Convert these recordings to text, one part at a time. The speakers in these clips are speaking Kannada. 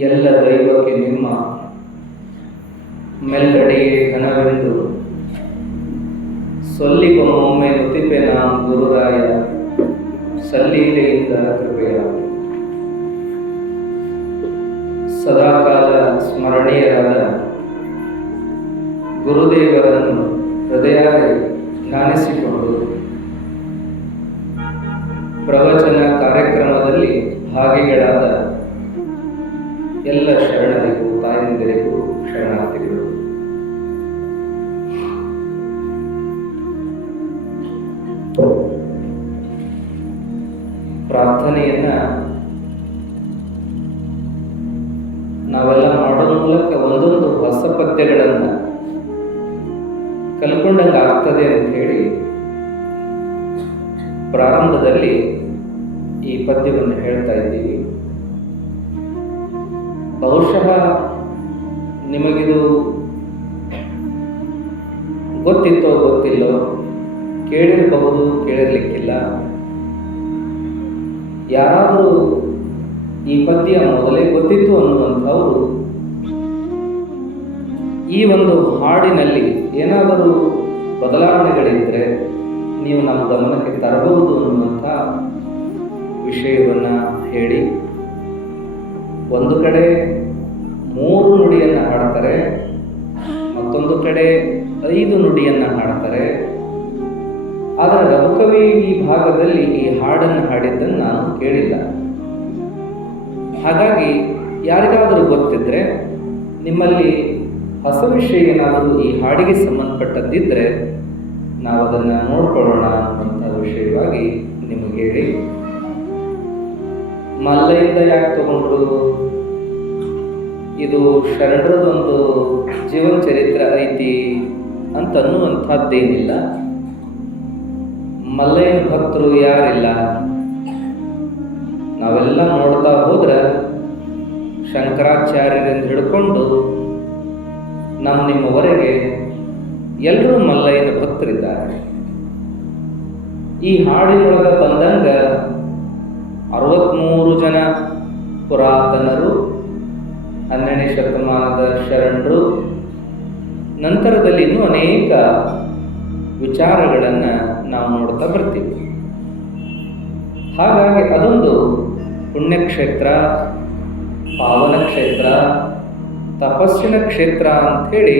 ಎಲ್ಲ ದೈವಕ್ಕೆ ನಿಮ್ಮ ಮೆಲ್ಗಡೆಗೆ ಘನವೆಂದು ಸೊಲ್ಲಿಗೊಮ್ಮೊಮ್ಮೆ ನುತಿಪೆ ನಾಂ ಗುರುರಾಯ ಸಲ್ಲೀಲೆಯಿಂದ ಕೃಪೆಯ ಸದಾಕಾಲ ಸ್ಮರಣೀಯರಾದ ಗುರುದೇವರನ್ನು ಹೃದಯ ಧ್ಯಾನಿಸಿಕೊಂಡು ಪ್ರವಚನ ಕಾರ್ಯಕ್ರಮದಲ್ಲಿ ಭಾಗಿಗಳಾದ ಎಲ್ಲ ಶರಣರಿಗೂ ತಾಯಂದಿರಿಗೂ ಶರಣಾರ್ಥಿಗಳು. ಪ್ರಾರ್ಥನೆಯನ್ನ ನಾವೆಲ್ಲ ಮಾಡೋ ಮೂಲಕ ಒಂದೊಂದು ಹೊಸ ಪದ್ಯಗಳನ್ನ ಕಲ್ಕೊಂಡಂಗೆ ಆಗ್ತದೆ ಅಂತ ಹೇಳಿ ಪ್ರಾರಂಭದಲ್ಲಿ ಈ ಪದ್ಯವನ್ನು ಹೇಳ್ತಾ ಇದ್ದೀವಿ. ಬಹುಶಃ ನಿಮಗಿದು ಗೊತ್ತಿತ್ತೋ ಗೊತ್ತಿಲ್ಲೋ, ಕೇಳಿರಬಹುದು, ಕೇಳಿರ್ಲಿಕ್ಕಿಲ್ಲ. ಯಾರಾದರೂ ಈ ಪದ್ಯ ಮೊದಲೇ ಗೊತ್ತಿತ್ತು ಅನ್ನುವಂಥವರು ಈ ಒಂದು ಹಾಡಿನಲ್ಲಿ ಏನಾದರೂ ಬದಲಾವಣೆಗಳಿದ್ದರೆ ನೀವು ನಮ್ಮ ಗಮನಕ್ಕೆ ತರಬಹುದು ಅನ್ನುವಂಥ ವಿಷಯವನ್ನು ಹೇಳಿ. ಒಂದು ಕಡೆ 3 ನುಡಿಯನ್ನು ಹಾಡ್ತಾರೆ, ಮತ್ತೊಂದು ಕಡೆ 5 ನುಡಿಯನ್ನು ಹಾಡ್ತಾರೆ. ಆದರೆ ರಘುಕವಿ ಈ ಭಾಗದಲ್ಲಿ ಈ ಹಾಡನ್ನು ಹಾಡಿದ್ದನ್ನು ನಾನು ಕೇಳಿಲ್ಲ. ಹಾಗಾಗಿ ಯಾರಿಗಾದರೂ ಗೊತ್ತಿದ್ರೆ, ನಿಮ್ಮಲ್ಲಿ ಹೊಸ ವಿಷಯ ಏನಾದರೂ ಈ ಹಾಡಿಗೆ ಸಂಬಂಧಪಟ್ಟದ್ದಿದ್ದರೆ ನಾವು ಅದನ್ನು ನೋಡ್ಕೊಳ್ಳೋಣ ಅನ್ನುವಂಥ ವಿಷಯವಾಗಿ ನಿಮಗೆ ಹೇಳಿ. ಮಲ್ಲಯಿಂದ ಯಾಕೆ ತಗೊಂಡ್ರು? ಇದು ಶರಣರದೊಂದು ಜೀವನ ಚರಿತ್ರೆ ಐತಿ ಅಂತ ಅನ್ನುವಂಥದ್ದೇನಿಲ್ಲ. ಮಲ್ಲಯ್ಯನ ಭಕ್ತರು ಯಾರಿಲ್ಲ? ನಾವೆಲ್ಲ ನೋಡ್ತಾ ಹೋದ್ರೆ ಶಂಕರಾಚಾರ್ಯರಿಂದ ಹಿಡ್ಕೊಂಡು ನಿಮ್ಮವರೆಗೆ ಎಲ್ಲರೂ ಮಲ್ಲಯ್ಯನ ಭಕ್ತರಿದ್ದಾರೆ. ಈ ಹಾಡಿನೊಳಗೆ ಬಂದಂಗ 63 ಜನ ಪುರಾತನರು, 12ನೇ ಶತಮಾನದ ಶರಣರು, ನಂತರದಲ್ಲಿ ಇನ್ನೂ ಅನೇಕ ವಿಚಾರಗಳನ್ನು ನಾವು ನೋಡ್ತಾ ಬರ್ತೀವಿ. ಹಾಗಾಗಿ ಅದೊಂದು ಪುಣ್ಯಕ್ಷೇತ್ರ, ಪಾವನ ಕ್ಷೇತ್ರ, ತಪಸ್ಸಿನ ಕ್ಷೇತ್ರ ಅಂಥೇಳಿ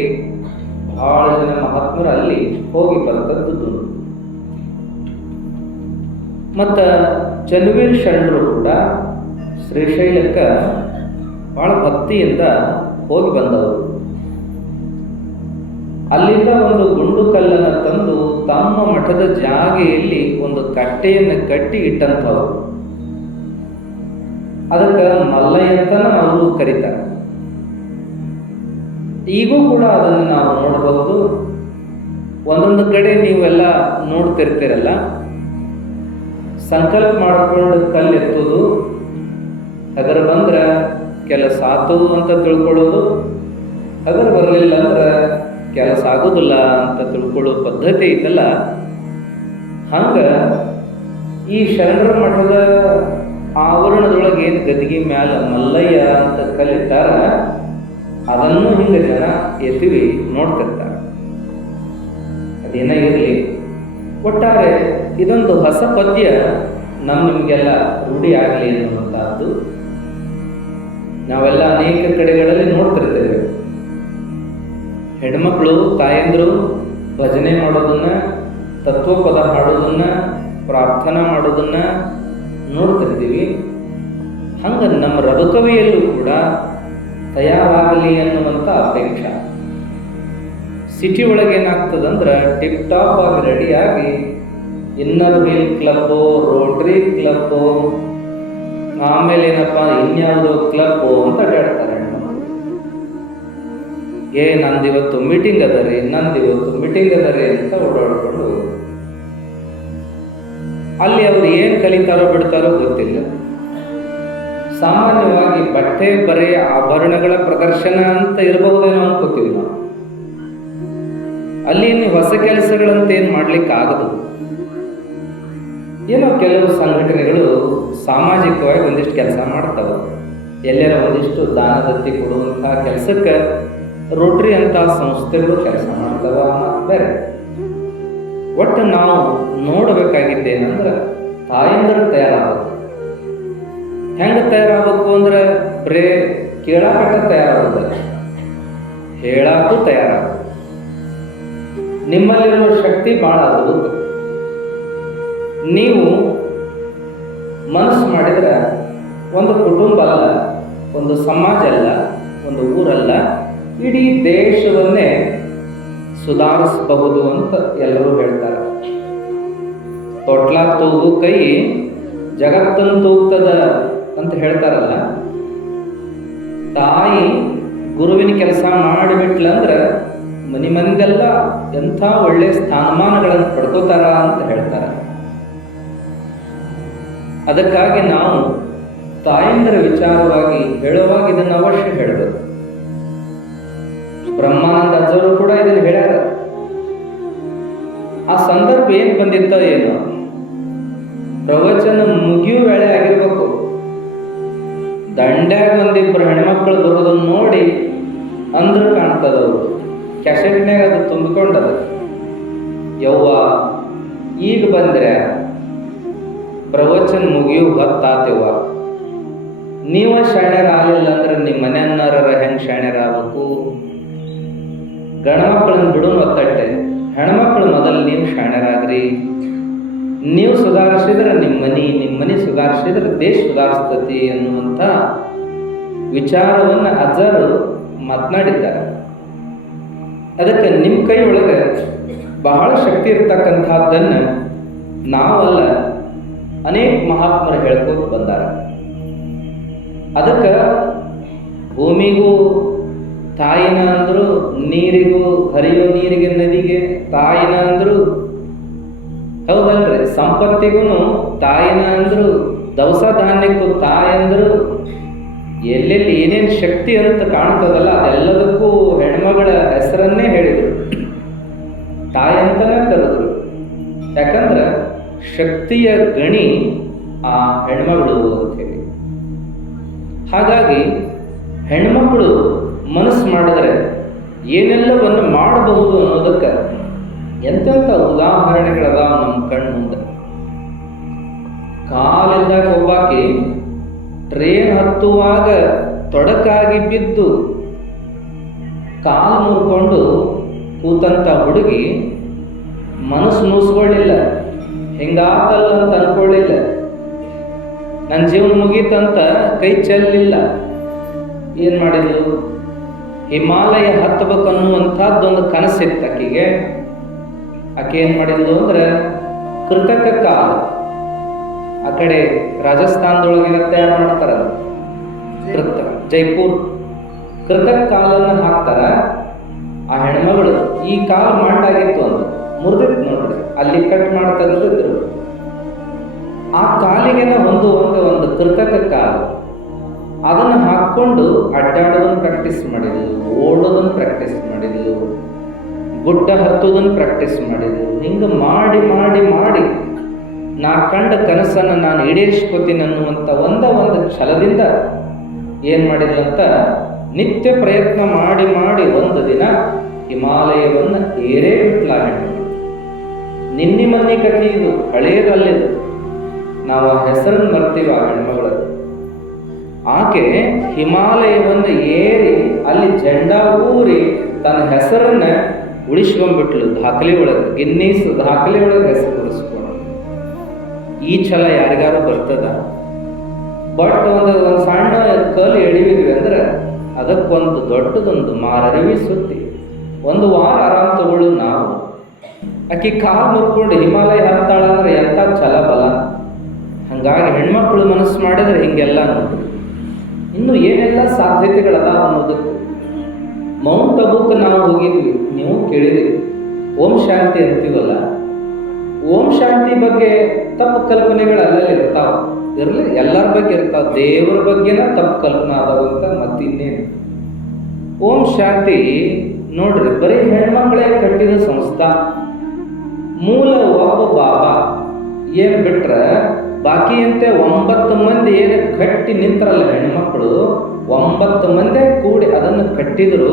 ಬಹಳ ಜನ ಮಹಾತ್ಮರು ಅಲ್ಲಿ ಹೋಗಿ ಬರ್ತದ್ದು. ಮತ್ತು ಚನ್ನವೀರ ಶರಣರು ಕೂಡ ಶ್ರೀಶೈಲಕ್ಕೆ ಬಹಳ ಭಕ್ತಿಯಿಂದ ಹೋಗಿ ಬಂದವರು. ಅಲ್ಲಿಂದ ಒಂದು ಗುಂಡು ಕಲ್ಲನ್ನು ತಂದು ತಮ್ಮ ಮಠದ ಜಾಗೆಯಲ್ಲಿ ಒಂದು ಕಟ್ಟೆಯನ್ನು ಕಟ್ಟಿ ಇಟ್ಟಂಥವ್ರು. ಅದಕ್ಕೆ ಮಲ್ಲಯ್ಯ ಅಂತ ಅವರು ಕರೀತಾರೆ. ಈಗೂ ಕೂಡ ಅದನ್ನು ನಾವು ನೋಡಬಹುದು. ಒಂದೊಂದು ಕಡೆ ನೀವೆಲ್ಲ ನೋಡ್ತಿರ್ತೀರಲ್ಲ, ಸಂಕಲ್ಪ ಮಾಡಿಕೊಂಡು ಕಲ್ಲು ಎತ್ತೋದು, ಅದರ ಬಂದ್ರೆ ಕೆಲಸ ಆತು ಅಂತ ತಿಳ್ಕೊಳ್ಳೋದು, ಅದರ ಬರಲಿಲ್ಲ ಅಂದ್ರೆ ಕೆಲಸ ಆಗೋದಿಲ್ಲ ಅಂತ ತಿಳ್ಕೊಳ್ಳೋ ಪದ್ಧತಿ ಐತಲ್ಲ, ಹಂಗೆ ಈ ಶರಣರ ಮಠದ ಆವರಣದೊಳಗೆ ಏನು ಗದಿಗೆ ಮ್ಯಾಲ ಮಲ್ಲಯ್ಯ ಅಂತ ಕಲ್ಲಿಟ್ಟಾರ, ಅದನ್ನು ಹಿಂಗೆ ಜನ ಎತ್ತಿವಿ ನೋಡ್ತಿರ್ತಾರೆ. ಅದೇನ ಇರಲಿ, ಒಟ್ಟಾರೆ ಇದೊಂದು ಹೊಸ ಪದ್ಯ ನಿಮಗೆಲ್ಲ ರೂಢಿ ಆಗಲಿ ಅನ್ನುವಂಥದ್ದು. ನಾವೆಲ್ಲ ಅನೇಕ ಕಡೆಗಳಲ್ಲಿ ನೋಡ್ತಿರ್ತೇವೆ. ಹೆಣ್ಮಕ್ಳು ತಾಯಂದ್ರು ಭಜನೆ ಮಾಡೋದನ್ನ, ತತ್ವಪದ ಹಾಡೋದನ್ನ, ಪ್ರಾರ್ಥನಾ ಮಾಡೋದನ್ನ ನೋಡ್ತಿರ್ತೀವಿ. ಹಂಗೆ ನಮ್ಮ ರಘುಕವಿಯಲ್ಲೂ ಕೂಡ ತಯಾರಾಗಲಿ ಅನ್ನುವಂಥ ಅಪೇಕ್ಷೆ. ಸಿಟಿ ಒಳಗೆ ಏನಾಗ್ತದಂದ್ರೆ ಟಿಪ್ ಟಾಪ್ ಆಗಿ ರೆಡಿಯಾಗಿ inner wheel club, rotary club, ಆಮೇಲೆ ಏನಪ್ಪ ಇನ್ಯಾವುದೋ ಕ್ಲಬ್ಬು ಅಂತ ಅಡ್ಡಾಡ್ತಾರೆ ಹೆಣ್ಮಕ್ಳು. ನಂದಿವತ್ತು ಮೀಟಿಂಗ್ ಅದರಿ, ನಂದಿವತ್ತು ಮೀಟಿಂಗ್ ಅದರಿ ಅಂತ ಓಡಾಡ್ಕೊಂಡು ಅಲ್ಲಿ ಅವ್ರು ಏನು ಕಲಿತಾರೋ ಬಿಡ್ತಾರೋ ಗೊತ್ತಿಲ್ಲ. ಸಾಮಾನ್ಯವಾಗಿ ಬಟ್ಟೆ ಬರೆ ಆಭರಣಗಳ ಪ್ರದರ್ಶನ ಅಂತ ಇರಬಹುದೇನೋ ಅನ್ಕೋತೀವಿ ನಾವು. ಅಲ್ಲಿ ಹೊಸ ಕೆಲಸಗಳಂತ ಏನು ಮಾಡ್ಲಿಕ್ಕೆ ಆಗದು. ಏನೋ ಕೆಲವು ಸಂಘಟನೆಗಳು ಸಾಮಾಜಿಕವಾಗಿ ಒಂದಿಷ್ಟು ಕೆಲಸ ಮಾಡ್ತವೆ. ಎಲ್ಲರ ಒಂದಿಷ್ಟು ದಾನದತ್ತಿ ಕೊಡುವಂಥ ಕೆಲಸಕ್ಕೆ ರೋಟ್ರಿ ಅಂತ ಸಂಸ್ಥೆಗಳು ಕೆಲಸ ಮಾಡ್ತವ ಬೇರೆ. ಒಟ್ಟು ನಾವು ನೋಡಬೇಕಾಗಿದ್ದೇನಂದ್ರೆ ತಾಯಂದ್ರೆ ತಯಾರಾಗಬೇಕು. ಹೆಂಗೆ ತಯಾರಾಗಬೇಕು ಅಂದ್ರೆ ಬರೇ ಕೇಳಾಕಟ್ಟ ತಯಾರಾಗೋದಲ್ಲ, ಹೇಳಾಕು ತಯಾರಾಗಬೇಕು. ನಿಮ್ಮಲ್ಲಿರುವ ಶಕ್ತಿ ಭಾಳ ಅದ್ಭುತ. ನೀವು ಮನಸ್ಸು ಮಾಡಿದ್ರೆ ಒಂದು ಕುಟುಂಬ ಅಲ್ಲ, ಒಂದು ಸಮಾಜ ಅಲ್ಲ, ಒಂದು ಊರಲ್ಲ, ಇಡೀ ದೇಶವನ್ನೇ ಸುಧಾರಿಸಬಹುದು ಅಂತ ಎಲ್ಲರೂ ಹೇಳ್ತಾರೆ. ತೊಟ್ಲ ತೂಗು ಕೈ ಜಗತ್ತನ್ನು ತೂಗ್ತದ ಅಂತ ಹೇಳ್ತಾರಲ್ಲ. ತಾಯಿ ಗುರುವಿನ ಕೆಲಸ ಮಾಡಿಬಿಟ್ಲಂದ್ರೆ ಮನೆ ಮಂದಿಗೆಲ್ಲ ಎಂಥ ಒಳ್ಳೆ ಸ್ಥಾನಮಾನಗಳನ್ನು ಪಡ್ಕೋತಾರ ಅಂತ ಹೇಳ್ತಾರೆ. ಅದಕ್ಕಾಗಿ ನಾವು ತಾಯಂದರ ವಿಚಾರವಾಗಿ ಹೇಳುವಾಗ ಇದನ್ನು ಅವಶ್ಯ ಹೇಳಬೇಕು. ಬ್ರಹ್ಮಾನಂದ ಅಜ್ಜರು ಕೂಡ ಇದನ್ನು ಹೇಳ್ಯಾರ. ಆ ಸಂದರ್ಭ ಏನ್ ಬಂದಿತ್ತ ಏನು, ಪ್ರವಚನ ಮುಗಿಯೋ ವೇಳೆ ಆಗಿರ್ಬೇಕು. ದಂಡ್ಯಾಗ ಒಂದಿಬ್ಬರು ಹೆಣ್ಮಕ್ಳು ಬರೋದನ್ನು ನೋಡಿ ಅಂದ್ರ ಕಾಣ್ತದವ್ರು, ಕ್ಯಾಸೆಟ್ನಾಗ ಅದು ತುಂಬಿಕೊಂಡದ. ಯವ್ವ ಈಗ ಬಂದ್ರೆ ಪ್ರವಚನ ಮುಗಿಯೋ ಹೊತ್ತಾತೇವ, ನೀವ ಶಾಣ್ಯರ ಆಗಲಿಲ್ಲ ಅಂದ್ರೆ ನಿಮ್ಮ ಮನೆಯನ್ನಾರ ಹೆಂಗೆ ಶಾಣ್ಯರ ಆಗ್ಬೇಕು? ಗಂಡ್ಮಕ್ಳನ್ನ ಬಿಡೋನು ಒತ್ತಟ್ಟೆ, ಹೆಣ್ಮಕ್ಳು ಮೊದಲು ನೀವು ಶಾಣ್ಯರಾಗ್ರಿ. ನೀವು ಸುಧಾರಿಸಿದ್ರೆ ನಿಮ್ಮ ಮನೆ ಸುಧಾರಿಸಿದ್ರೆ ದೇಶ ಸುಧಾರಿಸ್ತತಿ ಅನ್ನುವಂಥ ವಿಚಾರವನ್ನು ಅಜ್ಜರು ಮಾತನಾಡಿದ್ದಾರೆ. ಅದಕ್ಕೆ ನಿಮ್ಮ ಕೈ ಒಳಗೆ ಬಹಳ ಶಕ್ತಿ ಇರ್ತಕ್ಕಂಥದ್ದನ್ನು ನಾವಲ್ಲ, ಅನೇಕ ಮಹಾತ್ಮರು ಹೇಳ್ಕೊಂಡು ಬಂದಾರ. ಅದಕ್ಕೆ ಭೂಮಿಗೂ ತಾಯಿನ ಅಂದ್ರು, ನೀರಿಗೂ ಹರಿಯೋ ನೀರಿಗೆ ನದಿಗೆ ತಾಯಿನ ಅಂದ್ರು, ಹೌದಲ್ರಿ? ಸಂಪತ್ತಿಗೂ ತಾಯಿನ ಅಂದ್ರು, ದವಸ ಧಾನ್ಯಕ್ಕೂ ತಾಯಿ ಅಂದ್ರು, ಎಲ್ಲೆಲ್ಲಿ ಏನೇನು ಶಕ್ತಿ ಅಂತ ಕಾಣ್ತದಲ್ಲ ಅದೆಲ್ಲದಕ್ಕೂ ಹೆಣ್ಮಗಳ ಹೆಸರನ್ನೇ ಹೇಳಿದರು, ತಾಯಿ ಅಂತಲೇ ಕರೆದ್ರು. ಯಾಕಂದ್ರೆ ಶಕ್ತಿಯ ಗಣಿ ಆ ಹೆಣ್ಮಗಳು ಅಂತ ಹೇಳಿ. ಹಾಗಾಗಿ ಹೆಣ್ಮಕ್ಳು ಮನಸ್ಸು ಮಾಡಿದ್ರೆ ಏನೆಲ್ಲವನ್ನು ಮಾಡಬಹುದು ಅನ್ನೋದಕ್ಕೆ ಎಂತೆಂಥ ಉದಾಹರಣೆಗಳದಾವ ನಮ್ಮ ಕಣ್ಣು ಮುಂದೆ. ಕಾಲಿದ್ದಾಗ ಒಬ್ಬಾಕಿ ಟ್ರೇನ್ ಹತ್ತುವಾಗ ತೊಡಕಾಗಿ ಬಿದ್ದು ಕಾಲು ಮುರ್ಕೊಂಡು ಕೂತಂಥ ಹುಡುಗಿ ಮನಸ್ಸು ನೂಸ್ಕೊಳ್ಳಿಲ್ಲ, ಹಿಂಗಾತಲ್ಲ ಅಂತ ಅನ್ಕೊಳ್ಳಿಲ್ಲ, ನನ್ನ ಜೀವನ ಮುಗೀತಂತ ಕೈ ಚೆಲ್ಲಿಲ್ಲ. ಏನು ಮಾಡಿದ್ಲು? ಹಿಮಾಲಯ ಹತ್ತಬೇಕನ್ನುವಂಥದ್ದೊಂದು ಕನಸಿತ್ತು ಆಕೆಗೆ. ಆಕೆ ಏನು ಮಾಡಿದ್ಲು ಅಂದ್ರೆ ಕೃತಕ ಕಾಲು, ಆ ಕಡೆ ರಾಜಸ್ಥಾನದೊಳಗೆ ತಯಾರು ಮಾಡ್ತಾರ, ಕೃತಕ ಜೈಪುರ್ ಕೃತಕ ಕಾಲನ್ನು ಹಾಕ್ತಾರ. ಆ ಹೆಣ್ಮಗಳು ಈ ಕಾಲು ಮಾಡಾಗಿತ್ತು ಅಂತ ಮುರಿದಿತ್ತು ನೋಡ್ರಿ, ಅಲ್ಲಿ ಕಟ್ ಮಾಡಿ ತೆಗೆದಿದ್ರು. ಆ ಕಾಲಿಗೆನ ಒಂದು ಕೃತಕ ಕಾಲು, ಅದನ್ನು ಹಾಕ್ಕೊಂಡು ಅಡ್ಡಾಡೋದನ್ನು ಪ್ರಾಕ್ಟೀಸ್ ಮಾಡಿದ್ಲು, ಓಡೋದನ್ನು ಪ್ರಾಕ್ಟೀಸ್ ಮಾಡಿದ್ಲು, ಗುಡ್ಡ ಹತ್ತೋದನ್ನು ಪ್ರಾಕ್ಟೀಸ್ ಮಾಡಿದ್ಲು. ಹಿಂಗೆ ಮಾಡಿ ಮಾಡಿ ಮಾಡಿ ನಾ ಕಂಡ ಕನಸನ್ನು ನಾನು ಈಡೇರಿಸ್ಕೋತೀನಿ ಅನ್ನುವಂಥ ಒಂದು ಛಲದಿಂದ ಏನು ಮಾಡಿದ್ಲಂತ ನಿತ್ಯ ಪ್ರಯತ್ನ ಮಾಡಿ ಮಾಡಿ ಒಂದು ದಿನ ಹಿಮಾಲಯವನ್ನು ಏರೇ ಬಿಟ್ಲಾಗಿಟ್ಟು. ನಿನ್ನೆ ಮೊನ್ನೆ ಕಥೆ ಇದು, ಹಳೆಯದಲ್ಲಿದು. ನಾವು ಆ ಹೆಸರನ್ನು ಮರ್ತೀವಿ ಆ ಹೆಣ್ಮಗಳದ್ದು. ಆಕೆ ಹಿಮಾಲಯವನ್ನು ಏರಿ ಅಲ್ಲಿ ಜೆಂಡಾ ಊರಿ ತನ್ನ ಹೆಸರನ್ನ ಉಳಿಸ್ಕೊಂಡ್ಬಿಟ್ಲು. ದಾಖಲೆ ಒಳಗೆ, ಗಿನ್ನೀಸ್ ದಾಖಲೆ ಒಳಗೆ ಹೆಸರು ಉಳಿಸ್ಕೊಂಡು. ಈ ಛಲ ಯಾರಿಗಾರು ಬರ್ತದ? ಬಟ್ ಒಂದು ಸಣ್ಣ ಕಲ್ಲು ಎಳಿವಿದ್ವಿ ಅಂದ್ರೆ ಅದಕ್ಕೊಂದು ದೊಡ್ಡದೊಂದು ಮಾರರಿವಿ ಸುತ್ತಿ ಒಂದು ವಾರ ಆರಾಮ್ ತಗೊಳ್ಳು ನಾವು. ಆಕಿ ಕಾಲು ಮುರ್ಕೊಂಡು ಹಿಮಾಲಯ ಹತ್ತಾಳ ಅಂದ್ರೆ ಎಂಥ ಛಲ ಬಲ. ಹಂಗಾಗಿ ಹೆಣ್ಮಕ್ಳು ಮನಸ್ಸು ಮಾಡಿದ್ರೆ ಹಿಂಗೆಲ್ಲ ನೋಡಿ ಇನ್ನು ಏನೆಲ್ಲ ಸಾಧ್ಯತೆಗಳದ ಅನ್ನೋದಕ್ಕೆ. ಮೌಂಟ್ ಅಬುಕ್ಕೆ ನಾವು ಹೋಗಿದ್ವಿ, ನೀವು ಕೇಳಿದ್ವಿ. ಓಂ ಶಾಂತಿ ಅಂತೀವಲ್ಲ, ಓಂ ಶಾಂತಿ ಬಗ್ಗೆ ತಪ್ಪು ಕಲ್ಪನೆಗಳು ಅಲ್ಲಲ್ಲಿ ಇರ್ತಾವ. ಇರಲಿ, ಎಲ್ಲರ ಬಗ್ಗೆ ಇರ್ತಾವ. ದೇವರ ಬಗ್ಗೆನ ತಪ್ಪು ಕಲ್ಪನೆ ಆದವಂತ ಮತ್ತಿನ್ನೇನು. ಓಂ ಶಾಂತಿ ನೋಡ್ರಿ ಬರೀ ಹೆಣ್ಮಕ್ಳೇ ಕಟ್ಟಿದ ಸಂಸ್ಥಾ. ಮೂಲ ಒಬ್ಬ ಬಾಬಾ ಏನ್ ಬಿಟ್ರೆ ಬಾಕಿಯಂತೆ 9 ಮಂದಿ ಏನು ಕಟ್ಟಿ ನಿಂತರಲ್ಲ ಹೆಣ್ಮಕ್ಳು, 9 ಮಂದಿ ಕೂಡಿ ಅದನ್ನು ಕಟ್ಟಿದ್ರು.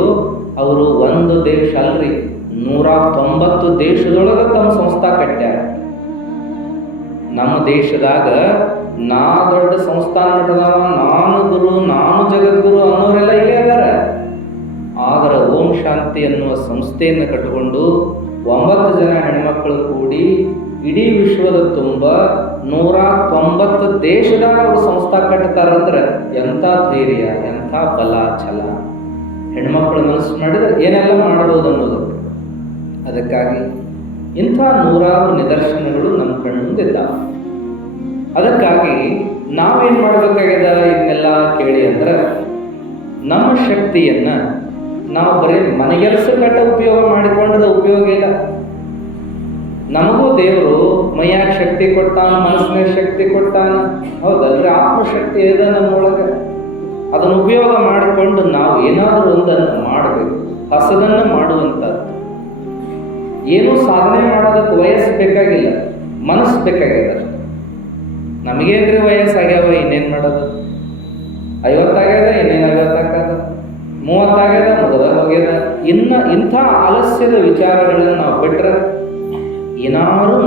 ಅವರು ಒಂದು ದೇಶ ಅಲ್ರಿ, 190 ದೇಶದೊಳಗೆ ತಮ್ಮ ಸಂಸ್ಥಾ ಕಟ್ಟ್ಯಾರ. ನಮ್ಮ ದೇಶದಾಗ ನಾ ದೊಡ್ಡ ಸಂಸ್ಥಾನ ಮಟ್ಟದವ, ನಾನು ಗುರು, ನಾನು ಜಗದ್ಗುರು ಅನ್ನೋರೆಲ್ಲ ಇಲ್ಲೇ ಅದಾರ. ಆದರೆ ಓಂ ಶಾಂತಿ ಅನ್ನುವ ಸಂಸ್ಥೆಯನ್ನು ಕಟ್ಟಿಕೊಂಡು 9 ಜನ ಹೆಣ್ಮಕ್ಳು ಕೂಡಿ ಇಡೀ ವಿಶ್ವದ ತುಂಬ 190 ದೇಶದಾಗ ಅವರು ಸಂಸ್ಥಾ ಕಟ್ತಾರಂದ್ರೆ ಎಂಥ ಧೈರ್ಯ, ಎಂಥ ಬಲ, ಛಲ. ಹೆಣ್ಮಕ್ಳು ಮನಸ್ಸು ಮಾಡಿದ್ರೆ ಏನೆಲ್ಲ ಮಾಡಬಹುದು ಅನ್ನೋದು. ಅದಕ್ಕಾಗಿ ಇಂಥ 100 ನಿದರ್ಶನಗಳು ನಮ್ಮ ಕಣ್ಮುಂದಿದ್ದಾವೆ. ಅದಕ್ಕಾಗಿ ನಾವೇನು ಮಾಡಬೇಕಾಗ್ಯದ ಇದನ್ನೆಲ್ಲ ಕೇಳಿ ಅಂದ್ರೆ, ನಮ್ಮ ಶಕ್ತಿಯನ್ನು ನಾವು ಬರೀ ಮನೆಗೆಲಸಕ್ಕಟ್ಟ ಉಪಯೋಗ ಮಾಡಿಕೊಂಡ್ರೆ ಉಪಯೋಗ ಇಲ್ಲ. ನಮಗೂ ದೇವರು ಮೈಯಾಗ ಶಕ್ತಿ ಕೊಟ್ಟಾನ, ಮನಸ್ಸಿನ ಶಕ್ತಿ ಕೊಟ್ಟಾನ, ಹೌದಲ್ರಿ? ಆತ್ಮಶಕ್ತಿ ಇದೆ ನಮ್ಮೊಳಗೆ. ಅದನ್ನು ಉಪಯೋಗ ಮಾಡಿಕೊಂಡು ನಾವು ಏನಾದರೂ ಒಂದನ್ನು ಮಾಡಬೇಕು, ಹೊಸದನ್ನು ಮಾಡುವಂಥದ್ದು. ಏನೂ ಸಾಧನೆ ಮಾಡೋದಕ್ಕೆ ವಯಸ್ಸು ಬೇಕಾಗಿಲ್ಲ, ಮನಸ್ಸು ಬೇಕಾಗಿದೆ ಅಷ್ಟೆ. ನಮಗೇನ್ರಿ ವಯಸ್ಸಾಗ್ಯಾವ, ಇನ್ನೇನು ಮಾಡೋದು? 50 ಆಗ್ಯದ, ಇನ್ನೇನು 50 ಆಗ್ತದ, 30 ಆಗ್ಯದ, ಮುಗಿದ ಹೋಗ್ಯದ. ಇಂಥ ಆಲಸ್ಯದ ವಿಚಾರಗಳನ್ನು ನಾವು ಬಿಟ್ಟರೆ ಏನಾದರೂ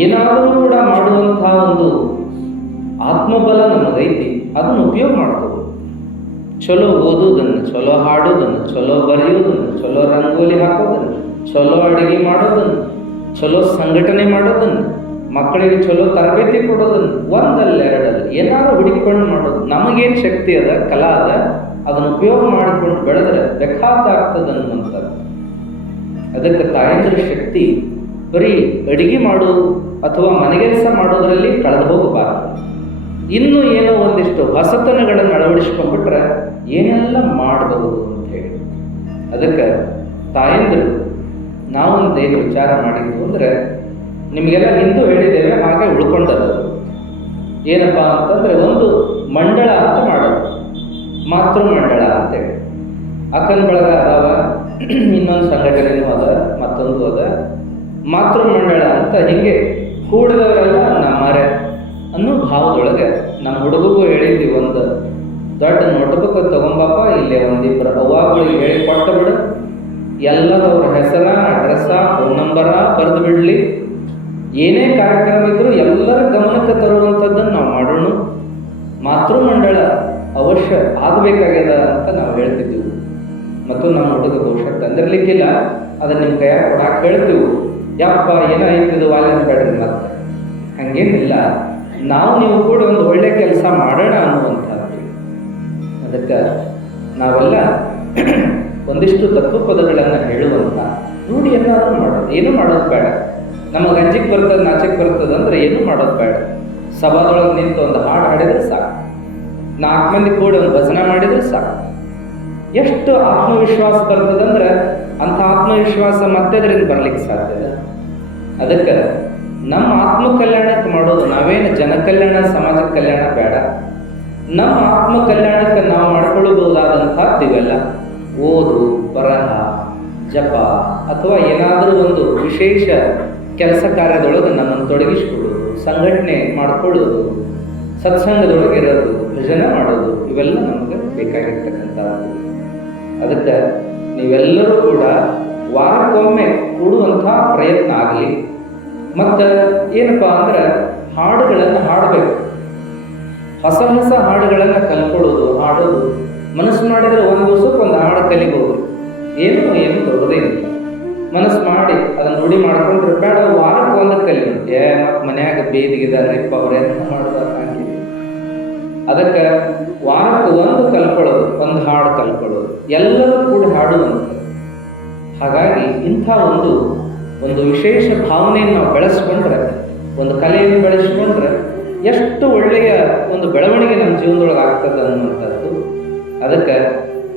ಏನಾದರೂ ಕೂಡ ಮಾಡುವಂಥ ಒಂದು ಆತ್ಮಬಲ ನಮಗೈತಿ. ಅದನ್ನು ಉಪಯೋಗ ಮಾಡ್ಕೋಬೋದು. ಚಲೋ ಓದೋದನ್ನು, ಚಲೋ ಹಾಡೋದನ್ನು, ಚಲೋ ಬರೆಯೋದನ್ನು, ಚಲೋ ರಂಗೋಲಿ ಹಾಕೋದನ್ನು, ಚಲೋ ಅಡುಗೆ ಮಾಡೋದನ್ನು, ಚಲೋ ಸಂಘಟನೆ ಮಾಡೋದನ್ನು, ಮಕ್ಕಳಿಗೆ ಚಲೋ ತರಬೇತಿ ಕೊಡೋದನ್ನು, ಒಂದಲ್ಲ ಎರಡಲ್ಲ ಏನಾದ್ರು ಹುಡುಕಿಕೊಂಡು ಮಾಡೋದು. ನಮಗೇನು ಶಕ್ತಿ ಅದ, ಕಲಾ ಅದ, ಅದನ್ನು ಉಪಯೋಗ ಮಾಡಿಕೊಂಡು ಬೆಳೆದ್ರೆ ಬೇಕಾದಾಗ್ತದೆ ಅನ್ನುವಂಥದ್ದು. ಅದಕ್ಕೆ ತಾಯಂದ್ರ ಶಕ್ತಿ ಬರೀ ಅಡಿಗೆ ಮಾಡೋದು ಅಥವಾ ಮನೆಗೆಲಸ ಮಾಡೋದರಲ್ಲಿ ಕಳೆದು ಹೋಗಬಾರದು. ಇನ್ನೂ ಏನೋ ಒಂದಿಷ್ಟು ಹೊಸತನಗಳನ್ನು ಅಳವಡಿಸ್ಕೊಂಡ್ಬಿಟ್ರೆ ಏನೆಲ್ಲ ಮಾಡಬಹುದು ಅಂತ ಹೇಳಿ. ಅದಕ್ಕೆ ತಾಯಂದ್ರು ನಾವೊಂದೇನು ವಿಚಾರ ಮಾಡಿದ್ವು ಅಂದರೆ, ನಿಮಗೆಲ್ಲ ಹಿಂದೂ ಹೇಳಿದ್ದೇವೆ, ಹಾಗೆ ಉಳ್ಕೊಂಡದ್ದು ಏನಪ್ಪ ಅಂತಂದರೆ, ಒಂದು ಮಂಡಳ ಅಂತ ಮಾಡೋದು, ಮಾತೃ ಮಂಡಳ ಅಂತೇಳಿ. ಅಕ್ಕನ ಬಳಗ ಅದಾವ, ಇನ್ನೊಂದು ಸಂಘಟನೆಯೂ ಅದ, ಮತ್ತೊಂದು ಅದ. ಮಾತೃ ಮಂಡಳ ಅಂತ ಹಿಂಗೆ ಕೂಡಿದವರೆಲ್ಲ ನಮ್ಮರೆ ಅನ್ನೋ ಭಾವದೊಳಗೆ ನಮ್ಮ ಹುಡುಗಗೂ ಹೇಳಿದ್ವಿ, ಒಂದು ದೊಡ್ಡ ನೋಟ್ಬುಕ್ ತಗೊಂಬಪ್ಪ, ಇಲ್ಲೇ ಒಂದಿಬ್ಬರು ಅವ್ವಾಗಳಿಗೆ ಹೇಳಿ ಕೊಟ್ಟ ಬಿಡು, ಎಲ್ಲರವ್ರ ಹೆಸರ, ಅಡ್ರೆಸ್ಸ, ಫೋನ್ ನಂಬರ ಬರೆದು ಬಿಡಲಿ. ಏನೇ ಕಾರ್ಯಕ್ರಮ ಇದ್ರೂ ಎಲ್ಲರ ಗಮನಕ್ಕೆ ತರುವಂಥದ್ದನ್ನು ನಾವು ಮಾಡೋಣ. ಮಾತೃಮಂಡಳ ಅವಶ್ಯ ಆಗಬೇಕಾಗ್ಯದ ಅಂತ ನಾವು ಹೇಳ್ತಿದ್ದೀವಿ. ಮತ್ತು ನಮ್ಮ ಹುಡುಗ ಬಹುಶಃ ತಂದಿರ್ಲಿಕ್ಕಿಲ್ಲ, ಅದನ್ನು ನಿಮ್ಮ ಕೈಯಾಗ ಕೊಡಾಕೆ ಹೇಳ್ತೀವಿ. ಯಪ್ಪ ಏನಾಯ್ತಿದ್ದು ವಾಲ್ಯ ಬೇಡ್ರಿ, ಮತ್ತೆ ಹಂಗೇನಿಲ್ಲ, ನಾವು ನೀವು ಕೂಡ ಒಂದು ಒಳ್ಳೆ ಕೆಲಸ ಮಾಡೋಣ ಅನ್ನುವಂಥದ್ದು. ಅದಕ್ಕೆ ನಾವೆಲ್ಲ ಒಂದಿಷ್ಟು ತತ್ವ ಪದಗಳನ್ನು ಹೇಳುವಂಥ ನೋಡಿ ಏನಾದರೂ ಮಾಡೋದು. ಏನೂ ಮಾಡೋದು ಬೇಡ. ನಮಗೆ ಅಂಜಿಕೆ ಬರ್ತದೆ, ನಾಚಿಕೆ ಬರ್ತದೆ ಅಂದರೆ ಏನೂ ಮಾಡೋದು ಬೇಡ. ಸಭಾದೊಳಗೆ ನಿಂತು ಒಂದು ಹಾಡು ಹಾಡಿದ್ರೆ ಸಾಕು, 4 ಮಂದಿ ಕೂಡ ಒಂದು ಭಜನೆ ಮಾಡಿದ್ರೆ ಸಾಕು. ಎಷ್ಟು ಆತ್ಮವಿಶ್ವಾಸ ಬರ್ತದಂದ್ರೆ ಅಂಥ ಆತ್ಮವಿಶ್ವಾಸ ಮತ್ತೆದರಿಂದ ಬರ್ಲಿಕ್ಕೆ ಸಾಧ್ಯ ಇದೆ. ಅದಕ್ಕೆ ನಮ್ಮ ಆತ್ಮ ಕಲ್ಯಾಣಕ್ಕೆ ಮಾಡೋದು, ನಾವೇನು ಜನ ಕಲ್ಯಾಣ, ಸಮಾಜ ಕಲ್ಯಾಣ ಬೇಡ. ನಮ್ಮ ಆತ್ಮ ಕಲ್ಯಾಣಕ್ಕೆ ನಾವು ಮಾಡ್ಕೊಳ್ಳಬಹುದಾದಂಥದ್ದು ಇವೆಲ್ಲ ಓದು, ಬರಹ, ಜಪ ಅಥವಾ ಏನಾದರೂ ಒಂದು ವಿಶೇಷ ಕೆಲಸ ಕಾರ್ಯದೊಳಗೆ ನಮ್ಮನ್ನು ತೊಡಗಿಸ್ಕೊಳ್ಳೋದು, ಸಂಘಟನೆ ಮಾಡಿಕೊಳ್ಳೋದು, ಸತ್ಸಂಗದೊಳಗೆ ಇರೋದು, ಭಜನೆ ಮಾಡೋದು, ಇವೆಲ್ಲ ನಮಗೆ ಬೇಕಾಗಿರ್ತಕ್ಕಂಥದ್ದು. ಅದಕ್ಕೆ ನೀವೆಲ್ಲರೂ ಕೂಡ ವಾರಕ್ಕೊಮ್ಮೆ ಕೂಡುವಂಥ ಪ್ರಯತ್ನ ಆಗಲಿ. ಮತ್ತು ಏನಪ್ಪ ಅಂದ್ರೆ ಹಾಡುಗಳನ್ನು ಹಾಡಬೇಕು. ಹೊಸ ಹೊಸ ಹಾಡುಗಳನ್ನು ಕಲ್ಕೊಳ್ಳೋದು, ಹಾಡೋದು. ಮನಸ್ಸು ಮಾಡಿದರೆ ಒಂದು ದಿವಸಕ್ಕೆ ಒಂದು ಹಾಡು ಕಲಿಬೋದು. ಏನು ದೊಡ್ಡದೇನಿಲ್ಲ. ಮನಸ್ಸು ಮಾಡಿ ಅದನ್ನು ರೂಢಿ ಮಾಡ್ಕೊಂಡ್ರೆ ಬೇಡ, ವಾರಕ್ಕೆ ಒಂದಕ್ಕೆ ಕಲಿಯೋದು. ಮತ್ತು ಮನ್ಯಾಗ ಬೇದಿಗಿದಾರಿಪ್ಪ ಅವ್ರೇನು ಮಾಡೋದು ಹಾಗೆ. ಅದಕ್ಕೆ ವಾರಕ್ಕೆ ಒಂದು ಕಲ್ಕೊಳ್ಳೋದು, ಒಂದು ಹಾಡು ಕಲ್ಕೊಳ್ಳೋದು, ಎಲ್ಲರೂ ಕೂಡ ಹಾಡುವಂಥದ್ದು. ಹಾಗಾಗಿ ಇಂಥ ಒಂದು ವಿಶೇಷ ಭಾವನೆಯನ್ನು ನಾವು ಬೆಳೆಸ್ಕೊಂಡ್ರೆ, ಒಂದು ಕಲೆಯನ್ನು ಬೆಳೆಸ್ಕೊಂಡ್ರೆ ಎಷ್ಟು ಒಳ್ಳೆಯ ಒಂದು ಬೆಳವಣಿಗೆ ನಮ್ಮ ಜೀವನದೊಳಗೆ ಆಗ್ತದೆ ಅನ್ನುವಂಥದ್ದು. ಅದಕ್ಕೆ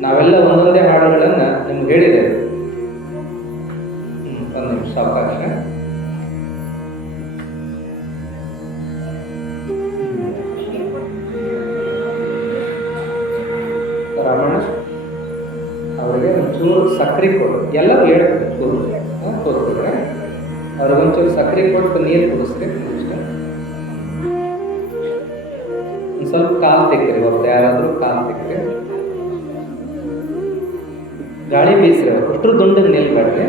ನಾವೆಲ್ಲ ಒಂದೊಂದೇ ಹಾಡುಗಳನ್ನು ನಿಮ್ಗೆ ಹೇಳಿದ್ದೇವೆ. ಒಂದು ನಿಮಿಷ ಅವಕಾಶ. ರಾಮಣ್ಣ ಅವರಿಗೆ ಒಂಚೂರು ಸಕ್ಕರೆ ಕೊಡು, ಎಲ್ಲರೂ ಹೇಳ್ಬೇಕು ಕೂತ್ಬಿಟ್ರೆ ಅವ್ರಿಗೊಂಚೂರು ಸಕ್ಕರೆ ಕೊಟ್ಟು ನೀರು ಕುಡಿಸ್ರಿ. ಸ್ವಲ್ಪ ಕಾಲು ತೆಗ್ರಿ, ಒಬ್ರು ಯಾರಾದರೂ ಕಾಲು ತೆಗ್ರಿ, ಗಾಳಿ ಬೀಸ್ರಿ, ಅಷ್ಟ್ರು ದುಂಡಗೆ ನಿಲ್ಬೇಡ್ರಿ.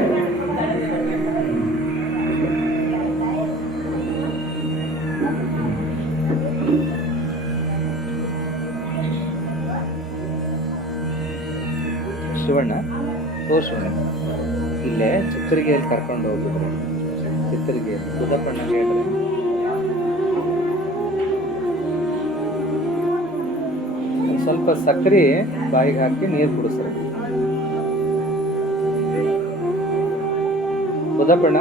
ಶಿವಣ್ಣ, ಓ ಶಿವಣ್ಣ, ಇಲ್ಲೇ ಚಿತ್ತರಿಗೆಯಲ್ಲಿ ಕರ್ಕೊಂಡು ಹೋಗಿದ್ರು. ಚಿತ್ತರಿಗೆ ಬುಧಪ್ಪಣ್ಣ ಹೇಳ್ರಿ, ಒಂದು ಸ್ವಲ್ಪ ಸಕ್ಕರೆ ಬಾಯಿಗೆ ಹಾಕಿ ನೀರು ಕುಡಿಸ್ರಿ. ಬುಧಪ್ಪಣ್ಣ,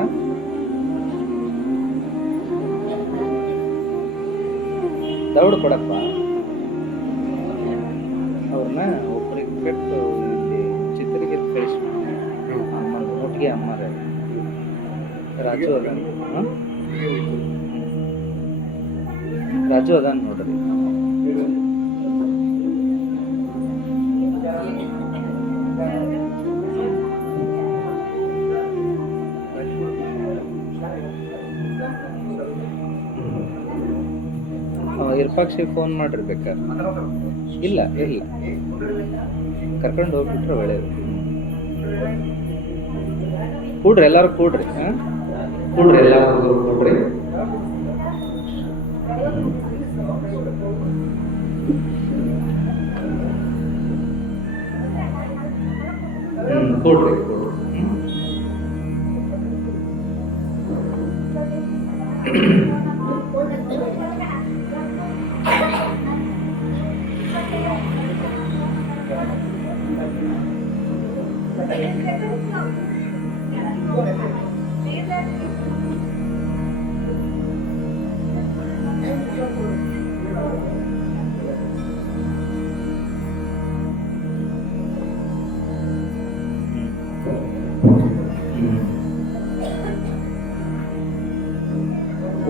ದೌಡ್ ಕೊಡಪ್ಪ. ಅವ್ರನ್ನ ಒಬ್ಬರಿಗೆ ಬಿಟ್ಟು ಇಲ್ಲಿ ಚಿತ್ತರಿಗೆ ಕಳಿಸಿ ಒಟ್ಟಿಗೆ ಅಮ್ಮಾರ ರಾಜು ಅದಾನ. ರಾಜು ಅದಾನ ನೋಡ್ರಿ. ಇರ್ಪಾಕ್ಷಿ ಫೋನ್ ಮಾಡ್ರಿ ಬೇಕಾದ್ರೆ. ಇಲ್ಲ ಇಲ್ಲ, ಕರ್ಕೊಂಡು ಹೋಗ್ಬಿಟ್ರೆ ಒಳ್ಳೇದು. ಕೂಡ್ರಿ, ಎಲ್ಲಾರು ಕೂಡ್ರಿ. ಕೂಡ್ರಿ, ಎಲ್ಲಾರು ಕೂಡ್ರಿ. ಕೂಡ್ರಿ ಕೂಡ್ರಿ.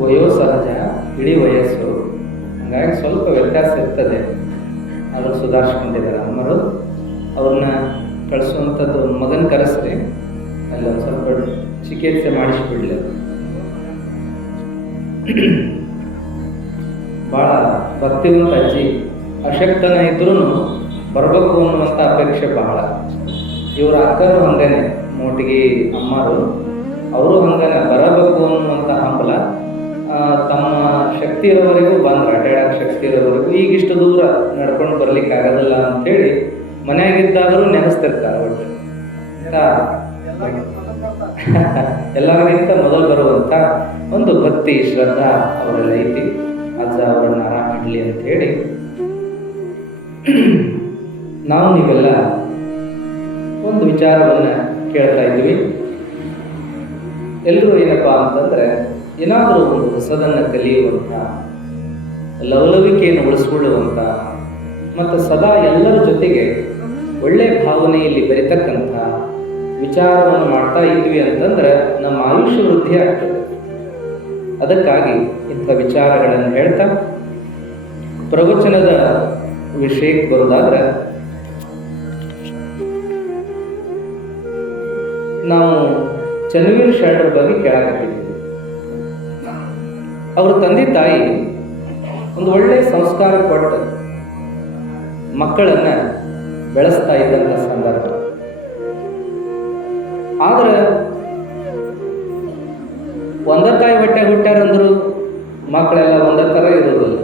ವಯೋಸಹಜ, ಇಡೀ ವಯಸ್ಸು, ಹಾಗಾಗಿ ಸ್ವಲ್ಪ ವ್ಯತ್ಯಾಸ ಇರ್ತದೆ. ಅದನ್ನು ಸುಧಾರಿಸ್ಕೊಂಡಿದ್ದಾರೆ ಅಮ್ಮರು. ಅವ್ರನ್ನ ಕಳಿಸುವಂಥದ್ದು ಮಗನ ಕರೆಸ್ರಿ, ಅಲ್ಲಿ ಒಂದು ಸ್ವಲ್ಪ ಚಿಕಿತ್ಸೆ ಮಾಡಿಸ್ಬಿಡ್ಲಿ. ಭಾಳ ಭಕ್ತಿವಂತ ಅಜ್ಜಿ, ಅಶಕ್ತನ ಇದ್ರೂ ಬರಬೇಕು ಅನ್ನುವಂಥ ಅಪೇಕ್ಷೆ ಬಹಳ. ಇವ್ರ ಅಕ್ಕರು ಹಂಗನೆ, ಮೋಟಿಗೆ ಅಮ್ಮರು, ಅವರು ಹಂಗನೆ ಬರಬೇಕು ಅನ್ನುವಂಥ ಹಂಬಲ. ತಮ್ಮ ಶಕ್ತಿ ಇರೋವರೆಗೂ ಬಂದ್ರು, ಅಡ್ಡಾಡಕ್ಕೆ ಶಕ್ತಿ ಇರೋವರೆಗೂ. ಈಗಿಷ್ಟು ದೂರ ನಡ್ಕೊಂಡು ಬರ್ಲಿಕ್ಕೆ ಆಗೋದಿಲ್ಲ ಅಂಥೇಳಿ ಮನೆಯಾಗಿದ್ದಾದರೂ ನೆನೆಸ್ತಿರ್ತಾರೆ. ಒಟ್ಟು ಎಲ್ಲರಿಗಿಂತ ಮೊದಲು ಬರುವಂಥ ಒಂದು ಭಕ್ತಿ ಶ್ರದ್ಧಾ ಅವರೆಲ್ಲ ಐತಿ. ಅಜ್ಜ ಅವರನ್ನು ಆರಾಮಿಡ್ಲಿ ಅಂತ ಹೇಳಿ ನಾವು ನೀವೆಲ್ಲ ಒಂದು ವಿಚಾರವನ್ನು ಕೇಳ್ತಾ ಇದ್ವಿ. ಎಲ್ಲರೂ ಏನಪ್ಪ ಅಂತಂದರೆ, ಏನಾದರೂ ಒಂದು ಹೊಸದನ್ನು ಕಲಿಯುವಂಥ, ಲವಲವಿಕೆಯನ್ನು ಉಳಿಸ್ಕೊಳ್ಳುವಂಥ ಮತ್ತು ಸದಾ ಎಲ್ಲರ ಜೊತೆಗೆ ಒಳ್ಳೆಯ ಭಾವನೆಯಲ್ಲಿ ಬೆರೆತಕ್ಕಂಥ ವಿಚಾರವನ್ನು ಮಾಡ್ತಾ ಇದ್ವಿ ಅಂತಂದ್ರೆ ನಮ್ಮ ಆಯುಷ್ಯ ವೃದ್ಧಿ ಆಗ್ತದೆ. ಅದಕ್ಕಾಗಿ ಇಂಥ ವಿಚಾರಗಳನ್ನು ಹೇಳ್ತಾ ಪ್ರವಚನದ ವಿಷಯಕ್ಕೆ ಬರೋದಾದ್ರೆ, ನಾವು ಚನ್ನವೀರ ಶರಣರ ಬಗ್ಗೆ ಕೇಳಾಕತ್ತಿದ್ವಿ. ಅವ್ರ ತಂದೆ ತಾಯಿ ಒಂದು ಒಳ್ಳೆಯ ಸಂಸ್ಕಾರ ಕೊಟ್ಟು ಮಕ್ಕಳನ್ನ ಬೆಳೆಸ್ತಾ ಇದ್ದಂಥ ಸಂದರ್ಭ. ಆದ್ರೆ ಒಂದ ತಾಯಿ ಹೊಟ್ಟೆ ಹುಟ್ಟ್ಯಾರಂದ್ರು ಮಕ್ಕಳೆಲ್ಲ ಒಂದೇ ಥರ ಇರೋದಿಲ್ಲ.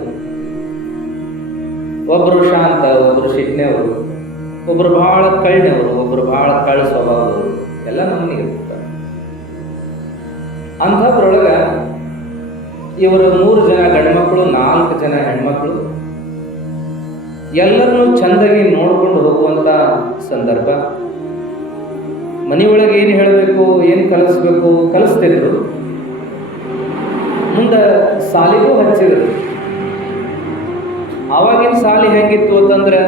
ಒಬ್ಬರು ಶಾಂತ, ಒಬ್ಬರು ಶಿಟ್ನೆಯವರು, ಒಬ್ಬರು ಬಹಳ ಕಳ್ಳೆಯವರು, ಒಬ್ಬರು ಬಹಳ ಕಳ್ಳ ಸ್ವಭಾವವರು, ಎಲ್ಲ ನಮ್ಮನಿಗೆ ಇರ್ತಾರೆ. ಅಂಥದ್ರೊಳಗೆ ಇವರು 3 ಜನ ಗಂಡ್ಮಕ್ಳು, 4 ಜನ ಹೆಣ್ಮಕ್ಳು, ಎಲ್ಲರನ್ನೂ ಚಂದಾಗಿ ನೋಡ್ಕೊಂಡು ಹೋಗುವಂಥ ಸಂದರ್ಭ. ಮನೆಯೊಳಗೆ ಏನು ಹೇಳಬೇಕು, ಏನು ಕಲಿಸ್ಬೇಕು ಕಲಿಸ್ತಿದ್ರು. ಮುಂದೆ ಸಾಲಿಗೂ ಹಚ್ಚಿದ್ರು. ಆವಾಗಿನ ಸಾಲಿ ಹೆಂಗಿತ್ತು ಅಂತಂದ್ರೆ,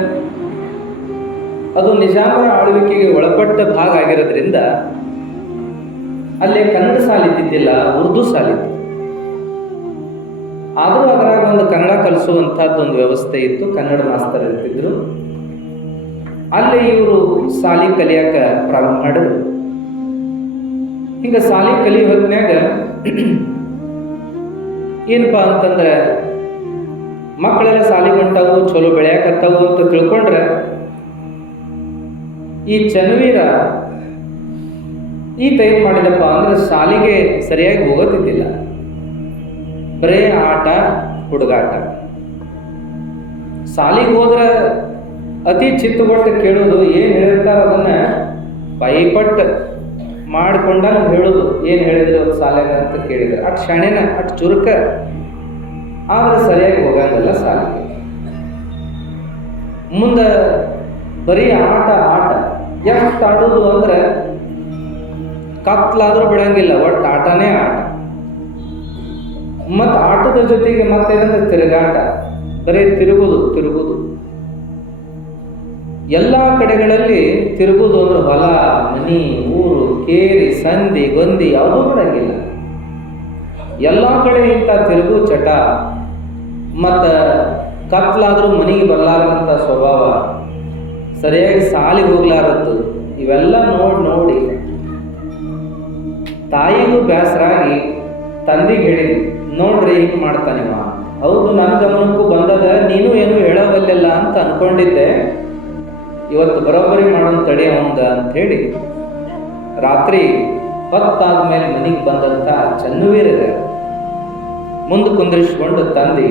ಅದು ನಿಜಾಮರ ಆಳ್ವಿಕೆಗೆ ಒಳಪಟ್ಟ ಭಾಗ ಆಗಿರೋದ್ರಿಂದ ಅಲ್ಲಿ ಕನ್ನಡ ಸಾಲಿ ಇದ್ದಿದ್ದಿಲ್ಲ, ಉರ್ದು ಸಾಲಿ ಇತ್ತು. ಆದರೂ ಅದರಾಗ ಒಂದು ಕನ್ನಡ ಕಲಿಸುವಂಥದ್ದೊಂದು ವ್ಯವಸ್ಥೆ ಇತ್ತು. ಕನ್ನಡ ಮಾಸ್ತರ್ ಇರ್ತಿದ್ರು. ಅಲ್ಲಿ ಇವರು ಸಾಲಿ ಕಲಿಯಾಕ ಪ್ರಾರಂಭ ಮಾಡಿದ್ರು. ಹಿಂಗೆ ಸಾಲಿ ಕಲಿಯೋ ಹೊತ್ನ್ಯಾಗ ಏನಪ್ಪಾ ಅಂತಂದ್ರೆ, ಮಕ್ಕಳೆಲ್ಲ ಸಾಲಿ ಹೊಂಟಾವು, ಚಲೋ ಬೆಳೆಯಾಕತ್ತಾವು ಅಂತ ತಿಳ್ಕೊಂಡ್ರೆ ಈ ಚನ್ನವೀರ ಈತ ಏನ್ ಮಾಡಿದಪ್ಪ ಅಂದ್ರೆ ಶಾಲಿಗೆ ಸರಿಯಾಗಿ ಹೋಗೋತಿದ್ದಿಲ್ಲ. ಬರೇ ಆಟ ಹುಡುಗಾಟ. ಶಾಲಿಗೆ ಹೋದ್ರೆ ಅತಿ ಚಿತ್ತಗೊಟ್ಟು ಕೇಳೋದು, ಏನು ಹೇಳಿರ್ತಾರ ಅದನ್ನ ಬೈಪಟ್ಟು ಮಾಡಿಕೊಂಡಂಗೆ ಹೇಳೋದು. ಏನು ಹೇಳಿದ್ರು ಶಾಲೆಗ ಅಂತ ಕೇಳಿದ್ರೆ ಅಟ್ ಶಾಣೆನ ಅಟ್ ಚುರುಕ, ಆದ್ರೆ ಸರಿಯಾಗಿ ಹೋಗಂಗಿಲ್ಲ ಶಾಲೆಗೆ. ಮುಂದೆ ಬರೀ ಆಟ ಆಟ. ಎಷ್ಟು ಆಡೋದು ಅಂದ್ರೆ ಕತ್ಲಾದ್ರೂ ಬಿಡಂಗಿಲ್ಲ, ಒಟ್ಟು ಆಟನೇ ಆಟ. ಮತ್ತು ಆಟದ ಜೊತೆಗೆ ಮತ್ತೇನಂದ್ರೆ ತಿರುಗಾಟ. ಬರೀ ತಿರುಗುದು. ಎಲ್ಲ ಕಡೆಗಳಲ್ಲಿ ತಿರುಗುದು ಅಂದ್ರೆ ಹೊಲ, ಮನಿ, ಊರು, ಕೇರಿ, ಸಂಧಿ, ಗೊಂದಿ ಯಾವುದೂ ಬಿಡಂಗಿಲ್ಲ. ಎಲ್ಲ ಕಡೆ ಇಂಥ ತಿರುಗು ಚಟ, ಮತ್ತು ಕತ್ಲಾದ್ರೂ ಮನೆಗೆ ಬರಲಾರಂಥ ಸ್ವಭಾವ, ಸರಿಯಾಗಿ ಸಾಲಿಗೆ ಹೋಗ್ಲಾರದ್ದು, ಇವೆಲ್ಲ ನೋಡಿ ತಾಯಿಗೂ ಬೇಸರಾಗಿ ತಂದೆಗೆ ಹೇಳಿದ್ವಿ, ನೋಡ್ರಿ ಹಿಂಗೆ ಮಾಡ್ತಾನಿವ. ಹೌದು, ನನ್ನ ಗಮನಕ್ಕೂ ಬಂದದ, ನೀನು ಏನು ಹೇಳೋವಲ್ಲ ಅಂತ ಅನ್ಕೊಂಡಿದ್ದೆ. ಇವತ್ತು ಬರೋಬ್ಬರಿ ಮಾಡೋಣ ತಡಿ ಅವಂಗ ಅಂತ ಹೇಳಿ ರಾತ್ರಿ ಹೊತ್ತಾದ್ಮೇಲೆ ಮನೆಗೆ ಬಂದಂಥ ಚನ್ನವೀರಗ ಮುಂದೆ ಕುಂದ್ರಿಸ್ಕೊಂಡು ತಂದೆ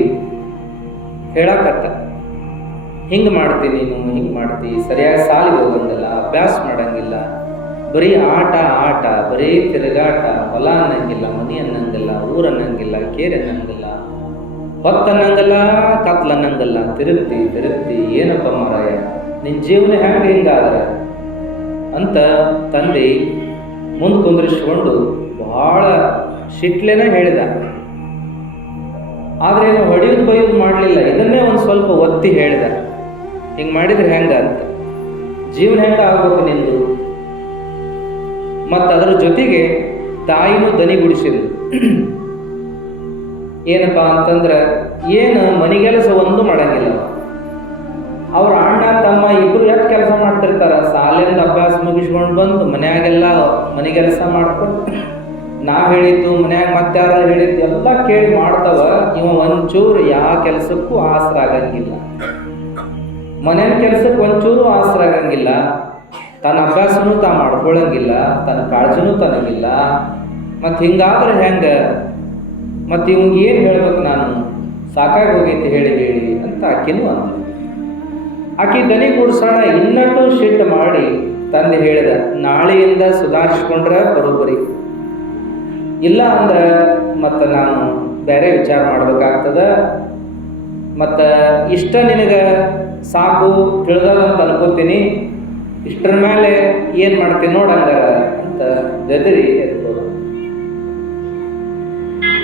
ಹೇಳಕತ್ತ, ಹಿಂಗೆ ಮಾಡ್ತೀನಿ ನೀನು, ಹಿಂಗೆ ಮಾಡ್ತಿ, ಸರಿಯಾಗಿ ಸಾಲಿಗೆ ಹೋಗಂಗಿಲ್ಲ, ಅಭ್ಯಾಸ ಮಾಡಂಗಿಲ್ಲ, ಬರೀ ಆಟ, ಬರೀ ತಿರುಗಾಟ, ಹೊಲ ಅನ್ನಂಗಿಲ್ಲ, ಮನಿ ಅನ್ನಂಗಿಲ್ಲ, ಊರು ಅನ್ನಂಗಿಲ್ಲ, ಕೇರಿ ಅನ್ನಂಗಿಲ್ಲ, ಹೊತ್ತನ್ನಂಗಲ್ಲ, ಕತ್ಲನ್ನಂಗಲ್ಲ, ತಿರುಗ್ತಿ. ಏನಪ್ಪ ಮಾರಾಯ, ನಿನ್ನ ಜೀವನ ಹೆಂಗೆ ಹಿಂಗಾದ್ರೆ ಅಂತ ತಂದೆ ಮುಂದೆ ಕುಂದ್ರಿಸ್ಕೊಂಡು ಬಹಳ ಶಿಟ್ಲೇನ ಹೇಳಿದ. ಆದ್ರೆ ಏನು ಹೊಡೆಯೋದು ಬೈಯೋದು ಮಾಡಲಿಲ್ಲ, ಇದನ್ನೇ ಒಂದು ಸ್ವಲ್ಪ ಒತ್ತಿ ಹೇಳಿದ, ಹಿಂಗೆ ಮಾಡಿದ್ರೆ ಹೆಂಗ ಅಂತ, ಜೀವನ ಹೆಂಗ ಆಗ್ಬೇಕು ನಿಂದು. ಮತ್ತು ಅದರ ಜೊತೆಗೆ ತಾಯಿನೂ ದನಿಗುಡಿಸಿದ್ರು. ಏನಪ್ಪಾ ಅಂತಂದ್ರೆ, ಏನು ಮನೆಗೆಲಸ ಒಂದು ಮಾಡಂಗಿಲ್ಲ. ಅವ್ರ ಅಣ್ಣ ತಮ್ಮ ಇಬ್ಬರು ಎಷ್ಟು ಕೆಲಸ ಮಾಡ್ತಿರ್ತಾರ, ಶಾಲೆಯಿಂದ ಅಭ್ಯಾಸ ಮುಗಿಸ್ಕೊಂಡು ಬಂದು ಮನ್ಯಾಗೆಲ್ಲ ಮನೆಗೆಲಸ ಮಾಡ್ಕೊಂಡು ನಾ ಹೇಳಿದ್ದು ಮನ್ಯಾಗ ಮತ್ತೆ ಯಾರು ಹೇಳಿದ್ದು ಎಲ್ಲ ಕೇಳಿ ಮಾಡ್ತಾವ. ಇವ ಒಂಚೂರು ಯಾವ ಕೆಲಸಕ್ಕೂ ಆಸರಾಗಂಗಿಲ್ಲ, ಮನೇನ ಕೆಲಸಕ್ಕೆ ಒಂಚೂರು ಆಸರಾಗಂಗಿಲ್ಲ, ತನ್ನ ಅಭ್ಯಾಸನೂ ತಾ ಮಾಡ್ಕೊಳಂಗಿಲ್ಲ, ತನ್ನ ಕಾಳಜಿನೂ ತನಗಿಲ್ಲ. ಮತ್ತು ಹಿಂಗಾದ್ರೆ ಹೆಂಗೆ? ಮತ್ತು ಇವಂಗೆ ಏನು ಹೇಳ್ಬೇಕು ನಾನು, ಸಾಕಾಗಿ ಹೋಗೈತಿ ಹೇಳಿ ಅಂತ ಆಕಿನೂ ಅಂದ. ಆಕಿ ದನಿ ಕೂಡ್ಸೋಣ ಇನ್ನಟ್ಟು ಶಿಟ್ಟು ಮಾಡಿ ತಂದೆ ಹೇಳಿದ, ನಾಳೆಯಿಂದ ಸುಧಾರಿಸ್ಕೊಂಡ್ರೆ ಬರೋಬ್ಬರಿ, ಇಲ್ಲ ಅಂದ್ರೆ ಮತ್ತು ನಾನು ಬೇರೆ ವಿಚಾರ ಮಾಡ್ಬೇಕಾಗ್ತದ. ಮತ್ತು ಇಷ್ಟ ನಿನಗೆ ಸಾಕು ತಿಳಿದಂತ ಅನ್ಕೋತೀನಿ, ಇಷ್ಟರ ಮೇಲೆ ಏನು ಮಾಡ್ತೀನಿ ನೋಡಂಗ ಅಂತ ಬೆದರಿ ಎತ್ಕೋದು.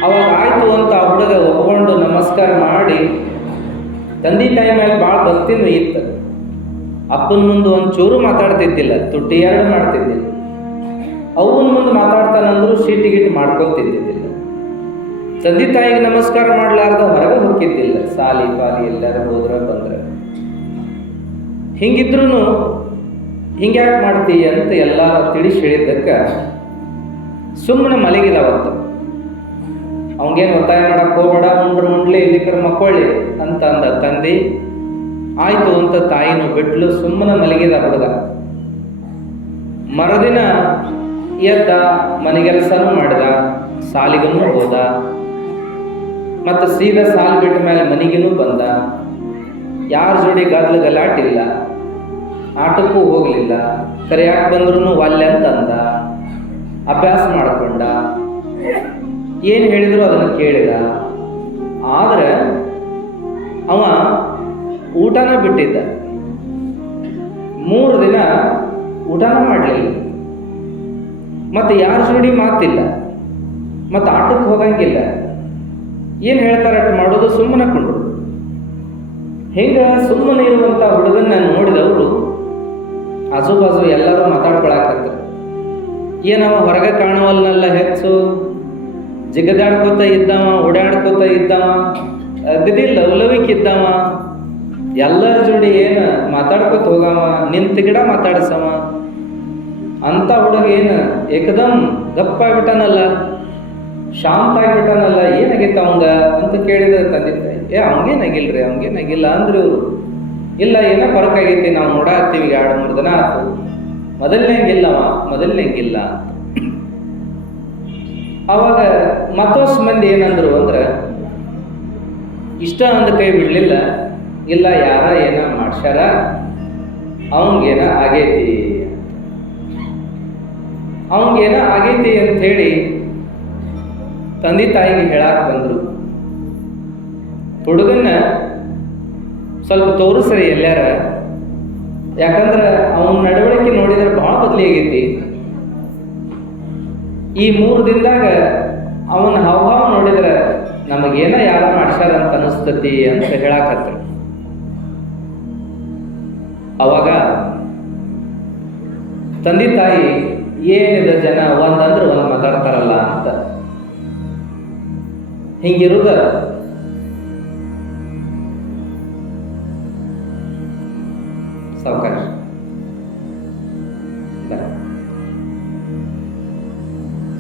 ಅವಾಗ ಆಯ್ತು ಅಂತ ಆ ಹುಡುಗ ಒಪ್ಕೊಂಡು ನಮಸ್ಕಾರ ಮಾಡಿ, ತಂದೆ ತಾಯಿ ಮೇಲೆ ಭಾಳ ಭಕ್ತಿನೂ ಇತ್ತು. ಅಪ್ಪನ ಮುಂದೆ ಒಂಚೂರು ಮಾತಾಡ್ತಿದ್ದಿಲ್ಲ, ತುಟ್ಟಿ ಎರಡು ಮಾಡ್ತಿದ್ದಿಲ್ಲ. ಅವನ ಮುಂದೆ ಮಾತಾಡ್ತಾನಂದ್ರು ಸಿಟ್ಟಿಗಿಟ್ಟು ಮಾಡ್ಕೊತಿದ್ದಿದ್ದಿಲ್ಲ. ತಂದೆ ತಾಯಿಗೆ ನಮಸ್ಕಾರ ಮಾಡ್ಲಾರ್ದ ಹೊರಗೆ ಹೋಗಿದ್ದಿಲ್ಲ, ಸಾಲಿ ಪಾಲಿ ಎಲ್ಲಾರು ಹೋದ್ರೆ ಬಂದ್ರೆ. ಹಿಂಗಿದ್ರು ಹಿಂಗ್ಯಾಕೆ ಮಾಡ್ತೀಯ ಅಂತ ಎಲ್ಲ ತಿಳಿಸಿ ಹೇಳಿದ್ದಕ್ಕೆ ಸುಮ್ಮನೆ ಮಲಗಿದಾವತ್ತು. ಅವಂಗೇನು ಒತ್ತಾಯ ಮಾಡಕ್ಕೆ ಹೋಗ್ಬೇಡ, ಉಂಡ್ಲಿ ಇಲ್ಲಿಕರ ಮಕ್ಕೊಳ್ಳಿ ಅಂತ ಅಂದ ತಂದೆ. ಆಯ್ತು ಅಂತ ತಾಯಿನೂ ಬಿಟ್ಲು, ಸುಮ್ಮನೆ ಮಲಗಿದ ಹುಡುಗ. ಮರುದಿನ ಎದ್ದ, ಮನೆಗೆಲಸನೂ ಮಾಡಿದ, ಸಾಲಿಗೂ ಹೋದ, ಮತ್ತು ಸೀದಾ ಸಾಲು ಬಿಟ್ಟ ಮೇಲೆ ಮನೆಗೂ ಬಂದ. ಯಾರ ಜೋಡಿ ಗಲಾಟಿಲ್ಲ, ಆಟಕ್ಕೂ ಹೋಗಲಿಲ್ಲ, ಕರೆಯಾಕೆ ಬಂದ್ರೂ ಒಲ್ಲೆ ಅಂತ ಅಂದ, ಅಭ್ಯಾಸ ಮಾಡಿಕೊಂಡ, ಏನು ಹೇಳಿದ್ರು ಅದನ್ನು ಕೇಳಿದ. ಆದರೆ ಅವ ಊಟನ ಬಿಟ್ಟಿದ್ದ, 3 ದಿನ ಊಟನ ಮಾಡಲಿಲ್ಲ, ಮತ್ತು ಯಾರ ಜೋಡಿ ಮಾತಿಲ್ಲ, ಮತ್ತು ಆಟಕ್ಕೆ ಹೋಗಂಗಿಲ್ಲ. ಏನು ಹೇಳ್ತಾರೆ ಅಷ್ಟು ಮಾಡೋದು, ಸುಮ್ಮನೆ ಕೊಂಡ್ರು. ಹಿಂಗೆ ಸುಮ್ಮನೆ ಇರುವಂಥ ಹುಡುಗನ್ನ ನೋಡಿದವರು ಆಜುಬಾಜು ಎಲ್ಲರೂ ಮಾತಾಡ್ಕೊಳಕತ್ತಾರೆ. ಏನವ ಹೊರಗೆ ಕಾಣುವಲ್ನೆಲ್ಲ ಹೆಚ್ಚು ಜಿಗದಾಡ್ಕೋತ ಇದ್ದವ, ಓಡಾಡ್ಕೋತ ಇದ್ದವ, ಅಗದಿ ಲವಲವಿಕ್ಕಿದ್ದವ, ಎಲ್ಲರ ಜೋಡಿ ಏನು ಮಾತಾಡ್ಕೋತ ಹೋಗವ, ನಿಂತ ಗಿಡ ಮಾತಾಡ್ಸವ ಅಂತ ಹುಡುಗ ಏನು ಏಕದಮ್ ಗಪ್ಪಾಗ್ಬಿಟ್ಟನಲ್ಲ, ಶಾಂತ ಆಗ್ಬಿಟ್ಟನಲ್ಲ, ಏನಾಗಿತ್ತು ಅವಂಗ ಅಂತ ಕೇಳಿದ ತಂದೆ ತಾಯಿ. ಅವಂಗೇನಾಗಿಲ್ಲ ಅಂದ್ರು ಇವರು. ಇಲ್ಲ ಏನೋ ಫರಕ್ ಆಗೈತಿ, ನಾವು ನೋಡಾಕ್ತೀವಿ 2-3 ದಿನ ಆಯ್ತು, ಮೊದಲನೇಂಗಿಲ್ಲ ಅಂತ. ಅವಾಗ ಮತ್ತೋಸ್ ಮಂದಿ ಏನಂದ್ರು ಅಂದ್ರೆ, ಇಷ್ಟ ಅಂದ ಕೈ ಬಿಡ್ಲಿಲ್ಲ, ಇಲ್ಲ ಯಾರ ಏನ ಮಾಡ್ಸ್ಯಾರ, ಅವಂಗೇನ ಆಗೈತಿ ಅಂತ ಹೇಳಿ ತಂದೆ ತಾಯಿಗೆ ಹೇಳಾಕ್ ಬಂದ್ರು. ಹುಡುಗನ್ನ ಸ್ವಲ್ಪ ತೋರಿಸ್ರಿ ಎಲ್ಲಾರ, ಯಾಕಂದ್ರೆ ಅವನ ನಡವಳಿಕೆ ನೋಡಿದ್ರೆ ಬಹಳ ಬದಲಿ ಆಗೈತಿ. ಈ 3 ದಿನದಾಗ ಅವನ ಹಾವಭಾವ ನೋಡಿದ್ರೆ ನಮಗೇನ ಯಾರ ಮಾಡ್ಸ್ಯಾರ ಅಂತ ಅನಿಸ್ತತಿ ಅಂತ ಹೇಳಾಕತ್ರು. ಅವಾಗ ತಂದೆ ತಾಯಿ ಏನಿದೆ ಜನ ಒಂದಂದ್ರೆ ಒಂದು ಮಾತಾಡ್ತಾರಲ್ಲ ಅಂತ ಹಿಂಗಿರುದ ಸಾವಕಾಶ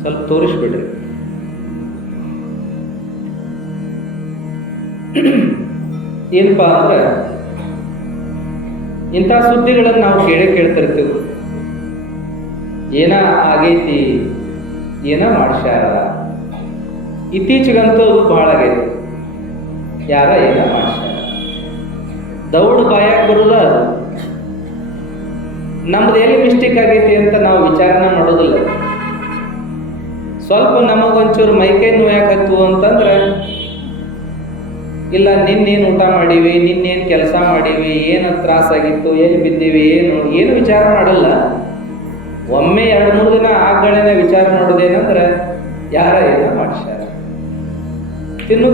ಸ್ವಲ್ಪ ತೋರಿಸ್ಬಿಡ್ರಿ. ಏನಪ್ಪಾ ಅಂದ್ರೆ, ಇಂಥ ಸುದ್ದಿಗಳನ್ನು ನಾವು ಕೇಳ್ತಿರ್ತೀವಿ. ಏನ ಆಗೈತಿ, ಏನ ಮಾಡ್ಸ್ಯಾರ. ಇತ್ತೀಚೆಗಂತೂ ಬಹಳ ಆಗೈತಿ, ಯಾರ ಏನ ಮಾಡ್ಸ್ಯಾರ. ದೌಡ್ ಬಾಯಾಗ ಬರುದ ಅದು. ನಮ್ದು ಎಲ್ಲಿ ಮಿಸ್ಟೇಕ್ ಆಗೈತಿ ಅಂತ ನಾವು ವಿಚಾರಣೆ ಮಾಡೋದಿಲ್ಲ. ಸ್ವಲ್ಪ ನಮಗೊಂಚೂರು ಮೈಕೈ ನೋಯಾಕತ್ತು ಅಂತಂದ್ರೆ, ಇಲ್ಲ ನಿನ್ನೇನು ಊಟ ಮಾಡೀವಿ, ನಿನ್ನೇನು ಕೆಲಸ ಮಾಡೀವಿ, ಏನು ತ್ರಾಸಾಗಿತ್ತು, ಏನು ಬಿದ್ದೀವಿ, ಏನು ವಿಚಾರ ಮಾಡಲ್ಲ. ಒಮ್ಮೆ 2-3 ದಿನ ಆಗಗಳೇನೆ ವಿಚಾರ ಮಾಡೋದೇನಂದ್ರೆ, ಯಾರ ಏನ ಮಾಡ್ಸ್ಯಾರ.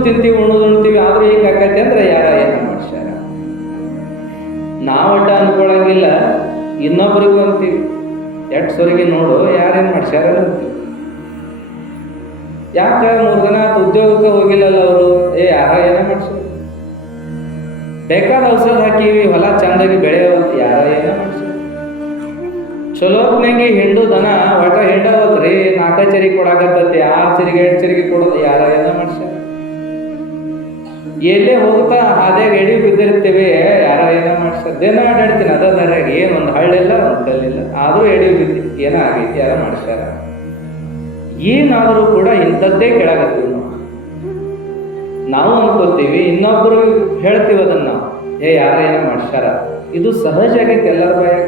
ತಿಂತೀವಿ, ಉಣ್ತೀವಿ, ಆದ್ರೂ ಹಿಂಗೆ ಆಕೈತಿ ಅಂದ್ರೆ ಯಾರ ಏನ ಮಾಡ್ಸ್ಯಾರ. ನಾವಟ್ಟ ಅನ್ಕೊಳಂಗಿಲ್ಲ, ಇನ್ನೊಬ್ಬರಿಗೂ ಅಂತೀವಿ. ಎಟ್ ಸೊರಗಿ ನೋಡು ಯಾರೇನ್ ಮಾಡ್ಸ್ಯಾರ ಅಂತೀವಿ. ಯಾಕೆ 3 ದಿನ ಉದ್ಯೋಗಕ್ಕೆ ಹೋಗಿಲ್ಲಲ್ಲ ಅವರು, ಯಾರ ಏನ ಮಾಡ್ಸ್ಯಾರ. ಬೇಕಾದ ಔಷಧ ಹಾಕಿವಿ, ಹೊಲ ಚಂದಾಗಿ ಬೆಳೆಯೋದು, ಯಾರ ಏನ ಮಾಡ್ಸ್ಯಾರ. ಚಲೋತ್ನಾಗಿ ಹಿಂಡು ದನ ಒಟ ಹಿಂಡವತ್ರಿ, 4 ಚರಿ ಕೊಡಾಕತ್ತತಿ, 6 ಚರಿಗೆ 8 ಚರಿಗೆ ಕೊಡೋದು, ಯಾರ ಏನ ಮಾಡ್ಸ್ಯಾರ. ಎಲ್ಲೇ ಹೋಗ್ತಾ ಹಾದ್ಯಾಗ ಎಡಿ ಬಿದ್ದಿರ್ತೇವೆ, ಯಾರ ಏನ ಮಾಡ್ಸ್ಯಾರ. ದಿನ ಅಡ್ಡಾಡ್ತೀನಿ ಅದ ದಾರ್ಯಾಗ, ಒಂದು ಹಳ್ಳಿಲ್ಲ ಒಂದು ಕಲ್ಲಿಲ್ಲ, ಆದ್ರೂ ಎಡಿ ಬಿದ್ದಿ, ಏನ ಆಗೈತಿ, ಯಾರ ಮಾಡ್ಸ್ಯಾರ. ಏನಾದರೂ ಕೂಡ ಇಂಥದ್ದೇ ಕೇಳಾಕತ್ತೀವಿ ನಾವು ಅನ್ಕೋತೀವಿ, ಇನ್ನೊಬ್ರು ಹೇಳ್ತೀವಿ ಅದನ್ನ ನಾವು, ಯಾರ ಏನ ಮಾಡ್ಸ್ಯಾರ. ಇದು ಸಹಜ ಆಗೈತಿ ಎಲ್ಲರ ಬಾಯಾಗ.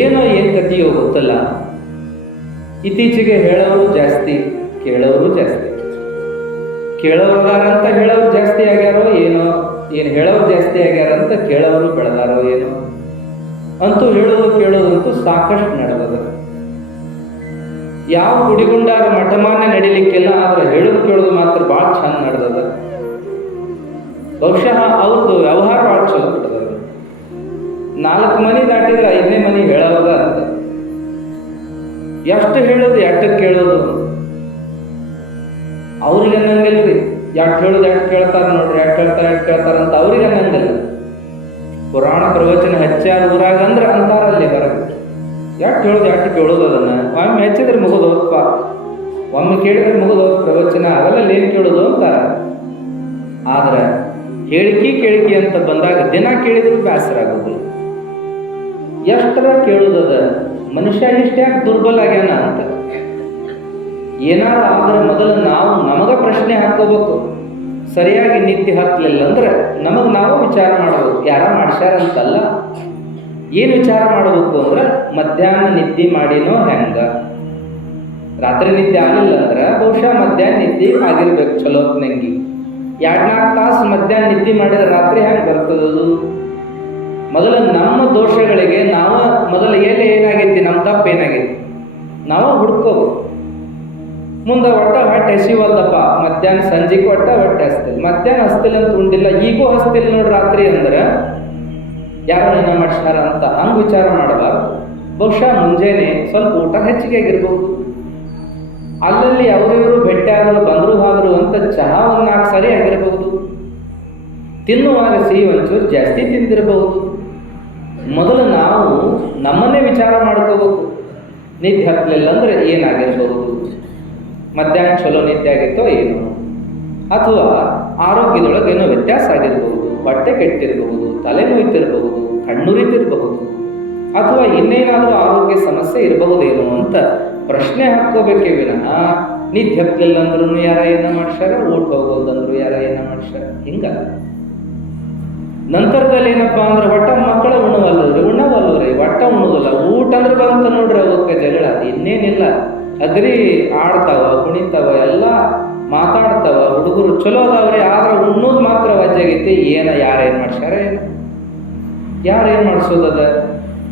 ಏನೋ ಏನ್ ಗತಿಯೋ ಗೊತ್ತಲ್ಲ. ಇತ್ತೀಚೆಗೆ ಹೇಳೋರು ಜಾಸ್ತಿ, ಕೇಳೋರು ಜಾಸ್ತಿ. ಕೇಳೋರ್ಗಾರಂತ ಹೇಳೋರು ಜಾಸ್ತಿ ಆಗ್ಯಾರೋ ಏನೋ, ಏನು ಹೇಳೋರು ಜಾಸ್ತಿ ಆಗ್ಯಾರ ಅಂತ ಕೇಳೋರು ಬೆಳೆದಾರೋ ಏನೋ. ಅಂತೂ ಹೇಳೋದು ಕೇಳೋದಂತೂ ಸಾಕಷ್ಟು ನಡೆದದ. ಯಾವ ಗುಡಿಗುಂಡಾರ ಮಠಮಾನ್ಯ ನಡಿಲಿಕ್ಕೆಲ್ಲ, ಆದ್ರೆ ಹೇಳೋದು ಕೇಳೋದು ಮಾತ್ರ ಭಾಳ ಚಂದ ನಡೆದದ. ಬಹುಶಃ ಅವ್ರದ್ದು ವ್ಯವಹಾರ ಭಾಳ ಚಲೋ ಬಿಟ್ಟದ. 4 ಮನೆ ದಾಟಿದ್ರೆ 5ನೇ ಮನೆ ಹೇಳೋದ ಅಂತ. ಎಷ್ಟು ಹೇಳೋದು ಎಷ್ಟಕ್ಕೆ ಕೇಳೋದು. ಅವ್ರಿಗೆ ಅನ್ನಂಗಿಲ್ರಿ, ಎಷ್ಟು ಹೇಳೋದು ಎಷ್ಟು ಕೇಳ್ತಾರ ನೋಡ್ರಿ, ಎಷ್ಟು ಕೇಳ್ತಾರ ಅಂತ ಅವ್ರಿಗೆ ಅನ್ನಂಗಿಲ್ಲ. ಪುರಾಣ ಪ್ರವಚನ ಹೆಚ್ಚಾದ ಊರಾಗ ಅಂದ್ರೆ ಅಂತಾರಲ್ಲಿ ಹೊರಗೆ ಎಷ್ಟು ಹೇಳೋದು ಎಷ್ಟು ಕೇಳೋದು. ಅದನ್ನ ಒಮ್ಮೆ ಹೆಚ್ಚಿದ್ರೆ ಮುಗಿದೋಪ್ಪ, ಒಮ್ಮೆ ಕೇಳಿದ್ರೆ ಮುಗಿದೋದು ಪ್ರವಚನ, ಅವೆಲ್ಲ ಏನ್ ಕೇಳೋದು ಅಂತಾರ. ಆದ್ರೆ ಕೇಳಿಕೆ ಅಂತ ಬಂದಾಗ ದಿನ ಕೇಳಿದ್ರು ಬೇಸರ ಆಗೋದಿಲ್ಲ. ಎಷ್ಟರ ಕೇಳುದದ, ಮನುಷ್ಯ ಇಷ್ಟ್ಯಾಕೆ ದುರ್ಬಲ ಆಗ್ಯಾನ ಅಂತ. ಏನಾರ ಆದ್ರೆ ಮೊದಲು ನಾವು ನಮಗ ಪ್ರಶ್ನೆ ಹಾಕೋಬೇಕು. ಸರಿಯಾಗಿ ನಿದ್ದೆ ಹತ್ತಲಿಲ್ಲ ಅಂದ್ರೆ ನಮಗ್ ನಾವು ವಿಚಾರ ಮಾಡಬೇಕು, ಯಾರ ಮಾಡ್ಸ್ಯಾರ ಅಂತಲ್ಲ. ಏನು ವಿಚಾರ ಮಾಡಬೇಕು ಅಂದ್ರೆ, ಮಧ್ಯಾಹ್ನ ನಿದ್ದೆ ಮಾಡಿನೋ ಹೆಂಗ. ರಾತ್ರಿ ನಿದ್ದೆ ಆಗಲಿಲ್ಲ ಅಂದ್ರೆ ಬಹುಶಃ ಮಧ್ಯಾಹ್ನ ನಿದ್ದೆ ಆಗಿರ್ಬೇಕು ಚಲೋತ್ನಂಗಿ. 2-4 ತಾಸು ಮಧ್ಯಾಹ್ನ ನಿದ್ದೆ ಮಾಡಿದ್ರೆ ರಾತ್ರಿ ಹೆಂಗೆ ಬರ್ತದದು. ಮೊದಲು ನಮ್ಮ ದೋಷಗಳಿಗೆ ನಾವು ಮೊದಲು ಏನಾಗೈತಿ, ನಮ್ಮ ತಪ್ಪು ಏನಾಗೈತಿ ನಾವು ಹುಡ್ಕೋಬೇಕು. ಮುಂದೆ ಹೊಟ್ಟೆ ಹಸಿವಲ್ಲಪ್ಪ, ಮಧ್ಯಾಹ್ನ ಸಂಜೆಗೆ ಹೊಟ್ಟೆ ಹಸ್ತಿಲ್ಲ, ಮಧ್ಯಾಹ್ನ ಹಸ್ತಿಲ್ಲ ಅಂತ ಉಂಡಿಲ್ಲ, ಈಗೂ ಹಸ್ತಿಲ್ಲ ನೋಡಿ ರಾತ್ರಿ ಅಂದ್ರೆ ಯಾರೋ ಏನ ಮಾಡ್ಸ್ಯಾರ ಅಂತ ಹಂಗೆ ವಿಚಾರ ಮಾಡಬಾರ್ದು. ಬಹುಶಃ ಮುಂಜಾನೆ ಸ್ವಲ್ಪ ಊಟ ಹೆಚ್ಚಿಗೆ ಆಗಿರ್ಬೋದು, ಅಲ್ಲಲ್ಲಿ ಅವರು ಭೇಟಿ ಆದರೂ ಬಂದರು ಹೋದರು ಅಂತ ಚಹಾ 1-4 ಸರಿ ಆಗಿರಬಹುದು, ತಿನ್ನುವಾಗ ಸಿಹಿ ಒಂಚೂರು ಜಾಸ್ತಿ ತಿಂದಿರಬಹುದು. ಮೊದಲು ನಾವು ನಮ್ಮನ್ನೇ ವಿಚಾರ ಮಾಡ್ಕೋಬೇಕು. ನಿದ್ದೆ ಹತ್ತಲಿಲ್ಲ ಅಂದ್ರೆ ಏನಾಗಿರ್ಬಹುದು, ಮಧ್ಯಾಹ್ನ ಚಲೋ ನಿದ್ದೆ ಆಗಿತ್ತೋ ಏನು, ಅಥವಾ ಆರೋಗ್ಯದೊಳಗೆ ಏನೋ ವ್ಯತ್ಯಾಸ ಆಗಿರಬಹುದು, ಹೊಟ್ಟೆ ಕೆಟ್ಟಿರಬಹುದು, ತಲೆ ನೋಯ್ತಿರಬಹುದು, ಕಣ್ಣುರಿತಿರಬಹುದು, ಅಥವಾ ಇನ್ನೇನಾದರೂ ಆರೋಗ್ಯ ಸಮಸ್ಯೆ ಇರಬಹುದೇನೋ ಅಂತ ಪ್ರಶ್ನೆ ಹಾಕ್ಕೋಬೇಕೇ ವಿನಃ ನೀ ತೆಪ್ಪಲಿಲ್ಲ ಅಂದ್ರೂ ಯಾರ ಏನ ಮಾಡ್ಸ್ಯಾರ, ಊಟ ಹೋಗೋದಂದ್ರು ಯಾರ ಏನ ಮಾಡ್ಸ್ಯಾರ, ಹಿಂಗ. ನಂತರದಲ್ಲಿ ಏನಪ್ಪಾ ಅಂದ್ರೆ ಒಟ್ಟ ಮಕ್ಕಳು ಉಣ್ಣವಲ್ಲವ್ರಿ ಒಟ್ಟ ಉಣ್ಣೋದಿಲ್ಲ. ಊಟ ಅಂದ್ರೆ ಬಂತ ನೋಡ್ರಿ ಅವಕ್ಕೆ ಜಗಳ, ಇನ್ನೇನಿಲ್ಲ. ಅಗ್ರಿ ಆಡ್ತಾವ, ಕುಣಿತಾವ, ಎಲ್ಲ ಮಾತಾಡ್ತಾವ, ಹುಡುಗರು ಚಲೋ ಅದಾವ್ರಿ. ಆದ್ರೆ ಉಣ್ಣೋದು ಮಾತ್ರ ವಜ್ಜಾಗೈತಿ. ಯಾರೇನ್ ಮಾಡ್ಸ್ಯಾರ, ಯಾರೇನ್ ಮಾಡ್ಸೋದದ?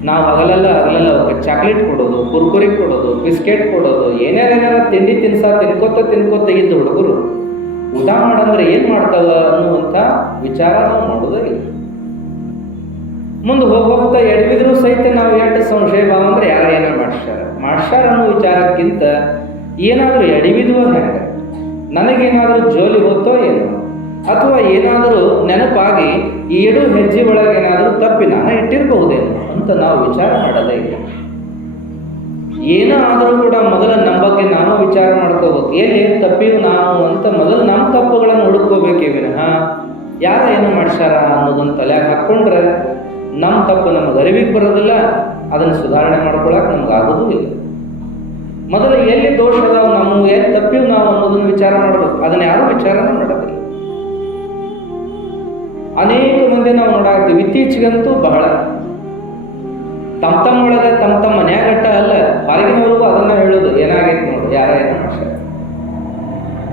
ನಾವು ಹಗಲೆಲ್ಲ ಅವಕ್ಕೆ ಚಾಕ್ಲೇಟ್ ಕೊಡೋದು, ಕುರ್ಕುರಿ ಕೊಡೋದು, ಬಿಸ್ಕೆಟ್ ಕೊಡೋದು, ಏನಾರ ತಿಂಡಿ ತಿನ್ಕೋತ ಇದ್ದು ಹುಡುಗರು ಊಟ ಮಾಡಂದ್ರೆ ಏನ್ ಮಾಡ್ತಾವ ಅನ್ನುವಂಥ ವಿಚಾರ ನಾವು ಮಾಡೋದೇ ಇಲ್ಲ. ಮುಂದೆ ಹೋಗ್ತಾ ಎಡವಿದ್ರು ಸಹಿತ ನಾವು ಎಷ್ಟು ಸಂಶಯ ಭಾವ ಅಂದ್ರೆ ಯಾರ ಏನ ಮಾಡ್ಸ್ಯಾರ ಅನ್ನೋ ವಿಚಾರಕ್ಕಿಂತ ಏನಾದರೂ ಎಡವಿದ್ವ ಹೆಂಗ, ನನಗೇನಾದರೂ ಜೋಲಿ ಹೋತೋ ಏನೋ, ಅಥವಾ ಏನಾದರೂ ನೆನಪಾಗಿ ಈ 2 ಹೆಜ್ಜೆ ಒಳಗೆ ಏನಾದರೂ ತಪ್ಪಿ ನಾನು ಇಟ್ಟಿರಬಹುದೇನೋ ಅಂತ ನಾವು ವಿಚಾರ ಮಾಡೋದೇ ಇಲ್ಲ. ಏನೋ ಆದರೂ ಕೂಡ ಮೊದಲು ನಮ್ಮ ಬಗ್ಗೆ ನಾವು ವಿಚಾರ ಮಾಡ್ಕೋಬೇಕು. ಏನು ತಪ್ಪಿವು ನಾವು ಅಂತ ಮೊದಲು ನಮ್ಮ ತಪ್ಪುಗಳನ್ನು ಹುಡುಕೋಬೇಕೇ ವಿನಃ ಯಾರ ಏನೋ ಮಾಡ್ಸ್ಯಾರ ಅನ್ನೋದನ್ನ ತಲೆಯಾಗ ಹಾಕ್ಕೊಂಡ್ರೆ ನಮ್ಮ ತಪ್ಪು ನಮಗೆ ಅರಿವಿಗೆ ಬರೋದಿಲ್ಲ, ಅದನ್ನು ಸುಧಾರಣೆ ಮಾಡ್ಕೊಳಕ್ಕೆ ನಮ್ಗೆ ಆಗೋದೂ ಇಲ್ಲ. ಮೊದಲು ಎಲ್ಲಿ ದೋಷ ಅದಾವ, ನಮ್ಮ ಎಲ್ಲಿ ತಪ್ಪಿವು ನಾವು ಅನ್ನೋದನ್ನು ವಿಚಾರ ಮಾಡಬೇಕು. ಅದನ್ನ ಯಾರು ವಿಚಾರನೇ ಮಾಡೋದಿಲ್ಲ. ಅನೇಕ ಮಂದಿ ನಾವು ನೋಡಾಕ್ತೀವಿ, ಇತ್ತೀಚೆಗಂತೂ ಬಹಳ ತಮ್ಮ ಒಳಗೆ ತಮ್ಮ ಮನ್ಯಾಗಟ್ಟ ಅಲ್ಲ, ಹೊರಗಿನವ್ರಿಗೂ ಅದನ್ನ ಹೇಳೋದು, ಏನಾಗೈತೆ ನೋಡು, ಯಾರ ಏನೋ ಮಾಡ್ಸ್ಯಾರ.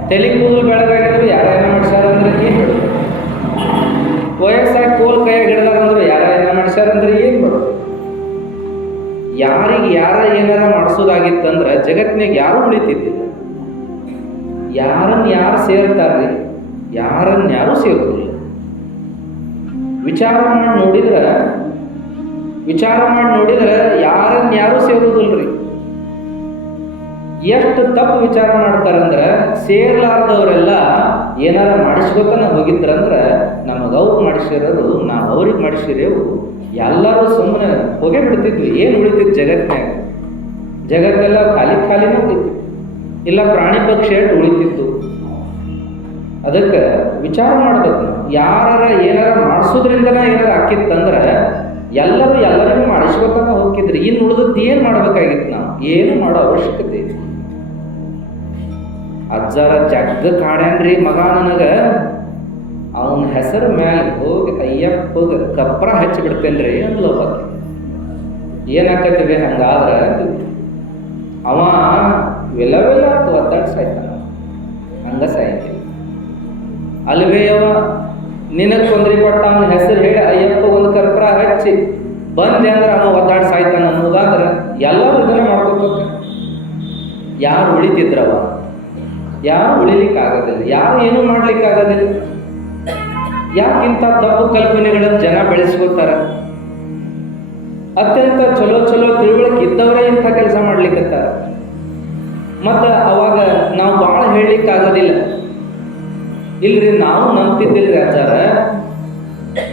ತಲೆ ಕೂದಲು ಬೆಳಗಾಗಿದ್ರು ಯಾರ ಏನೋ ಮಾಡ್ಸ್ಯಾರ ಅಂದ್ರೆ ಏನ್ ಹೇಳೋದು? ವಯಸ್ಸಾಗಿ ಕೋಲ್ ಕೈಯಾಗ ಹಿಡ್ದಾರಂದ್ರು ಯಾರ ಏನೋ ಮಾಡ್ಸ್ಯಾರ ಅಂದ್ರೆ ಏನ್ ಮಾಡೋದು? ಯಾರಿಗೆ ಯಾರ ಏನಾರ ಮಾಡಿಸೋದಾಗಿತ್ತಂದ್ರೆ ಜಗತ್ತಿನಾಗ ಯಾರು ಉಳಿತಿದ್ದಿಲ್ಲ. ಯಾರು ಸೇರ್ತಾರ್ರಿ, ಯಾರು ಸೇರೋದಿಲ್ಲ. ವಿಚಾರ ಮಾಡಿ ನೋಡಿದ್ರೆ ಯಾರು ಸೇರುವುದಿಲ್ರಿ. ಎಷ್ಟು ತಪ್ಪು ವಿಚಾರ ಮಾಡ್ತಾರಂದ್ರೆ ಸೇರ್ಲಾರ್ದವರೆಲ್ಲ ಏನಾರ ಮಾಡಿಸ್ಬೇಕನ್ನ ಹೋಗಿದ್ರಂದ್ರೆ ನಮಗೆ ಅವ್ರು ಮಾಡಿಸಿರೋರು, ನಾವು ಅವ್ರಿಗೆ ಮಾಡಿಸಿರೇವು, ಎಲ್ಲರೂ ಸುಮ್ಮನೆ ಹೋಗೇ ಬಿಡ್ತಿದ್ವಿ. ಏನು ಉಳಿತಿತ್ತು ಜಗತ್ತೆಲ್ಲ ಖಾಲಿನೇ ಉಳಿತಿತ್ತು. ಇಲ್ಲ ಪ್ರಾಣಿ ಪಕ್ಷಿ ಉಳಿತಿತ್ತು. ಅದಕ್ಕೆ ವಿಚಾರ ಮಾಡ್ಬೇಕು. ಏನಾರ ಮಾಡಿಸೋದ್ರಿಂದನ ಏನಾರ ಆಕಿತ್ತಂದ್ರೆ ಎಲ್ಲರಿಗೂ ಮಾಡಿಸ್ಬೇಕನ್ನ ಹೋಗಿದ್ರಿ. ಇನ್ನು ಉಳಿದದ್ದು ಏನು ಮಾಡ್ಬೇಕಾಗಿತ್ತು? ನಾವು ಏನು ಮಾಡೋ ಅವಶ್ಯಕತೆ ಇದೆ? ಅಜ್ಜರ ಜಗ್ಗ ಕಾಡ್ಯಾನ್ರಿ ಮಗ ನನಗ, ಅವನ ಹೆಸರು ಮ್ಯಾಲ ಹೋಗಿ ಅಯ್ಯಪ್ಪ ಕಪ್ರ ಹಚ್ಚಿ ಬಿಡ್ತೇನ್ರಿ ಅಂದ್ಲು. ಏನಾಕತಿವಿ ಹಂಗಾದ್ರ? ಅವ ವಿಲವಿಲ್ಲ ಅಂತ ಒದ್ದಾಡ್ ಸಾಯ್ತಾನ, ಹಂಗ ಸಾಯ್ತೀವಿ ಅಲ್ವೇ? ಅವ ನಿನಗೆ ತೊಂದರೆ ಕೊಟ್ಟ ಅವನ ಹೆಸರು ಹೇಳಿ ಅಯ್ಯಪ್ಪ ಒಂದು ಕರ್ಪೂರ ಹಚ್ಚಿ ಬಂದೆ ಅಂದ್ರೆ ಅವ ಒದ್ದಾಡಿ ಸಾಯ್ತಾನ ಅನ್ನೋದಾದ್ರೆ ಎಲ್ಲರೂ ಇದನ್ನ ಮಾಡ್ಕೋಬೇಕು. ಯಾರು ಉಳಿತಿದ್ರವ? ಯಾರು ಉಳಿಲಿಕ್ಕಾಗೋದಿಲ್ಲ, ಯಾರು ಏನೂ ಮಾಡ್ಲಿಕ್ಕಾಗೋದಿಲ್ಲ. ಯಾಕಿಂತ ತಪ್ಪು ಕಲ್ಪನೆಗಳನ್ನು ಜನ ಬೆಳೆಸ್ಕೋತಾರ? ಅತ್ಯಂತ ಚಲೋ ತಿಳುವಳಿಕೆ ಇದ್ದವರೇ ಇಂಥ ಕೆಲಸ ಮಾಡ್ಲಿಕ್ಕತ್ತಾರ. ಮತ್ತು ಅವಾಗ ನಾವು ಭಾಳ ಹೇಳಲಿಕ್ಕಾಗೋದಿಲ್ಲ. ಇಲ್ರಿ ನಾವು ನಂಬ್ತಿದ್ದಿಲ್ರಿ ಆಚಾರ,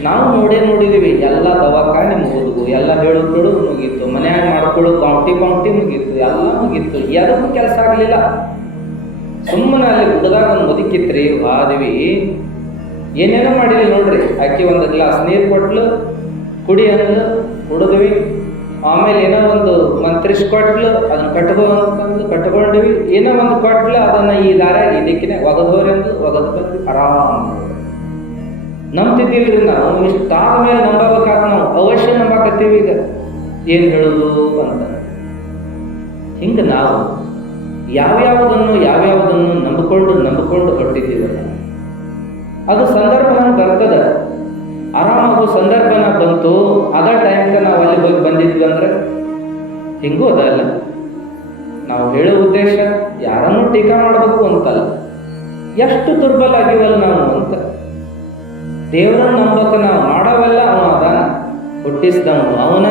ನಾವು ನೋಡಿದೀವಿ. ಎಲ್ಲ ದವಾಖಾನೆ ಮುಗಿದ್ವು, ಎಲ್ಲ ಹೇಳೋದು ಮುಗೀತು, ಮನ್ಯಾಗ ಮಾಡ್ಕೊಳ್ಳೋದು ಕೌಂಟಿ ಮುಗೀತು, ಎಲ್ಲ ಮುಗೀತು, ಯಾವುದಕ್ಕೂ ಕೆಲಸ ಆಗಲಿಲ್ಲ. ಸುಮ್ಮನೆ ಅಲ್ಲಿ ಹುಡುಗಾಗ ಒಂದು ಮುದುಕಿತ್ರಿ, ಹಾದಿವಿ, ಏನೇನೋ ಮಾಡಿದ್ವಿ ನೋಡ್ರಿ. ಆಕೆ ಒಂದು ಗ್ಲಾಸ್ ನೀರು ಕೊಟ್ಲು, ಕುಡಿ ಅಂದ್ಲು, ಕುಡಿದ್ವಿ. ಆಮೇಲೆ ಏನೋ ಒಂದು ಮಂತ್ರಿಸ್ಕೊಟ್ಲು, ಅದನ್ನ ಕಟ್ಕೊಂಡ್ವಿ. ಏನೋ ಒಂದು ಕೊಟ್ಲು, ಅದನ್ನ ಈ ದಾರ ಈ ದಿಕ್ಕಿನ ಒಗದೋರಿ ಅಂದ್ಲು, ಒಗದು ಬಂದ್ವಿ. ಆರಾಮ್ ನಂಬ್ತಿದ್ದೀವಿ ನಾವು. ಇಷ್ಟಾದ ಮೇಲೆ ನಂಬಬೇಕಾದ ನಾವು ಅವಶ್ಯ ನಂಬಕತ್ತೀವಿ. ಈಗ ಏನು ಹೇಳೋದು ಅಂತ ಹಿಂಗೆ ನಾವು ಯಾವ್ಯಾವುದನ್ನು ನಂಬಿಕೊಂಡು ಹೊರಟಿದ್ದೀವಲ್ಲ, ಅದು ಸಂದರ್ಭ ಬರ್ತದ. ಆರಾಮಾಗೋ ಸಂದರ್ಭನ ಬಂತು, ಅದ ಟೈಮ್ಗೆ ನಾವು ಅಲ್ಲಿ ಹೋಗಿ ಬಂದಿದ್ವಿ ಅಂದ್ರೆ ಹಿಂಗೂ ಅದಲ್ಲ. ನಾವು ಹೇಳೋ ಉದ್ದೇಶ ಯಾರನ್ನೂ ಟೀಕಾ ಮಾಡಬೇಕು ಅಂತಲ್ಲ, ಎಷ್ಟು ದುರ್ಬಲ ಆಗಿವಲ್ಲ ನಾವು ಅಂತ. ದೇವರನ್ನು ನಂಬಕ್ಕೆ ನಾವು ಮಾಡೋವೆಲ್ಲ ಅವ ಅದಾನ, ಹುಟ್ಟಿಸಿದವನು ಅವನ,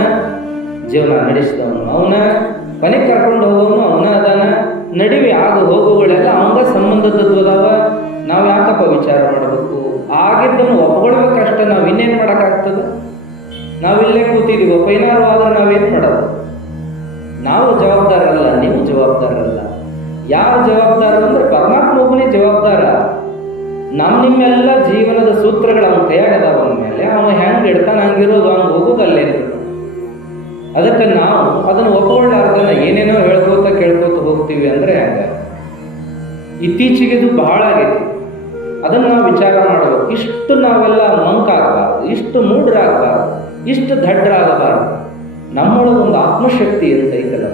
ಜೀವನ ನಡೆಸಿದವನು ಅವನ, ಕೊನೆಗೆ ಕರ್ಕೊಂಡು ಹೋಗೋನು ಅವನ ಅದಾನ. ನಡುವೆ ಆಗು ಹೋಗುಗಳೆಲ್ಲ ಅವಂಗ ಸಂಬಂಧದದ್ವದಾವ. ನಾವು ಯಾಕಪ್ಪ ವಿಚಾರ ಮಾಡಬೇಕು? ಆಗಿದ್ದನ್ನು ಒಪ್ಕೊಳ್ಬೇಕಷ್ಟೇ. ನಾವು ಇನ್ನೇನು ಮಾಡೋಕ್ಕಾಗ್ತದೆ? ನಾವಿಲ್ಲೇ ಕೂತಿದ್ದೀವಪ್ಪ, ಏನಾರು ಆದ್ರೆ ನಾವೇನು ಮಾಡೋದು? ನಾವು ಜವಾಬ್ದಾರಲ್ಲ, ನೀವು ಜವಾಬ್ದಾರಲ್ಲ. ಯಾರು ಜವಾಬ್ದಾರ ಅಂದ್ರೆ ಪರಮಾತ್ಮ ಒಬ್ಬನೇ ಜವಾಬ್ದಾರ. ನಿಮ್ಮೆಲ್ಲ ಜೀವನದ ಸೂತ್ರಗಳು ಅವನ ಕೈಯಾಗದಾವ ಮೇಲೆ ಅವನು ಹೆಂಗೆ ಇಡ್ತಾನೆ ಹಂಗಿರೋದು, ಅವ್ನು ಹೋಗೋದಲ್ಲೇ. ಅದಕ್ಕೆ ನಾವು ಅದನ್ನು ಒಪ್ಕೊಳ್ಳಾರ್ದನ್ನ ಏನೇನೋ ಹೇಳ್ಕೋತ ಕೇಳ್ಕೋತ ಹೋಗ್ತೀವಿ ಅಂದರೆ ಹಂಗ. ಇತ್ತೀಚೆಗೆದು ಬಹಳ ಆಗೈತಿ. ಅದನ್ನು ನಾವು ವಿಚಾರ ಮಾಡಬೇಕು. ಇಷ್ಟು ನಾವೆಲ್ಲ ಮಂಕಾಗಬಾರ್ದು, ಇಷ್ಟು ಮೂಢರಾಗಬಾರ್ದು, ಇಷ್ಟು ದಡ್ಡರಾಗಬಾರ್ದು. ನಮ್ಮೊಳಗೆ ಒಂದು ಆತ್ಮಶಕ್ತಿ ಅಂತ ಐತಲ್ಲ,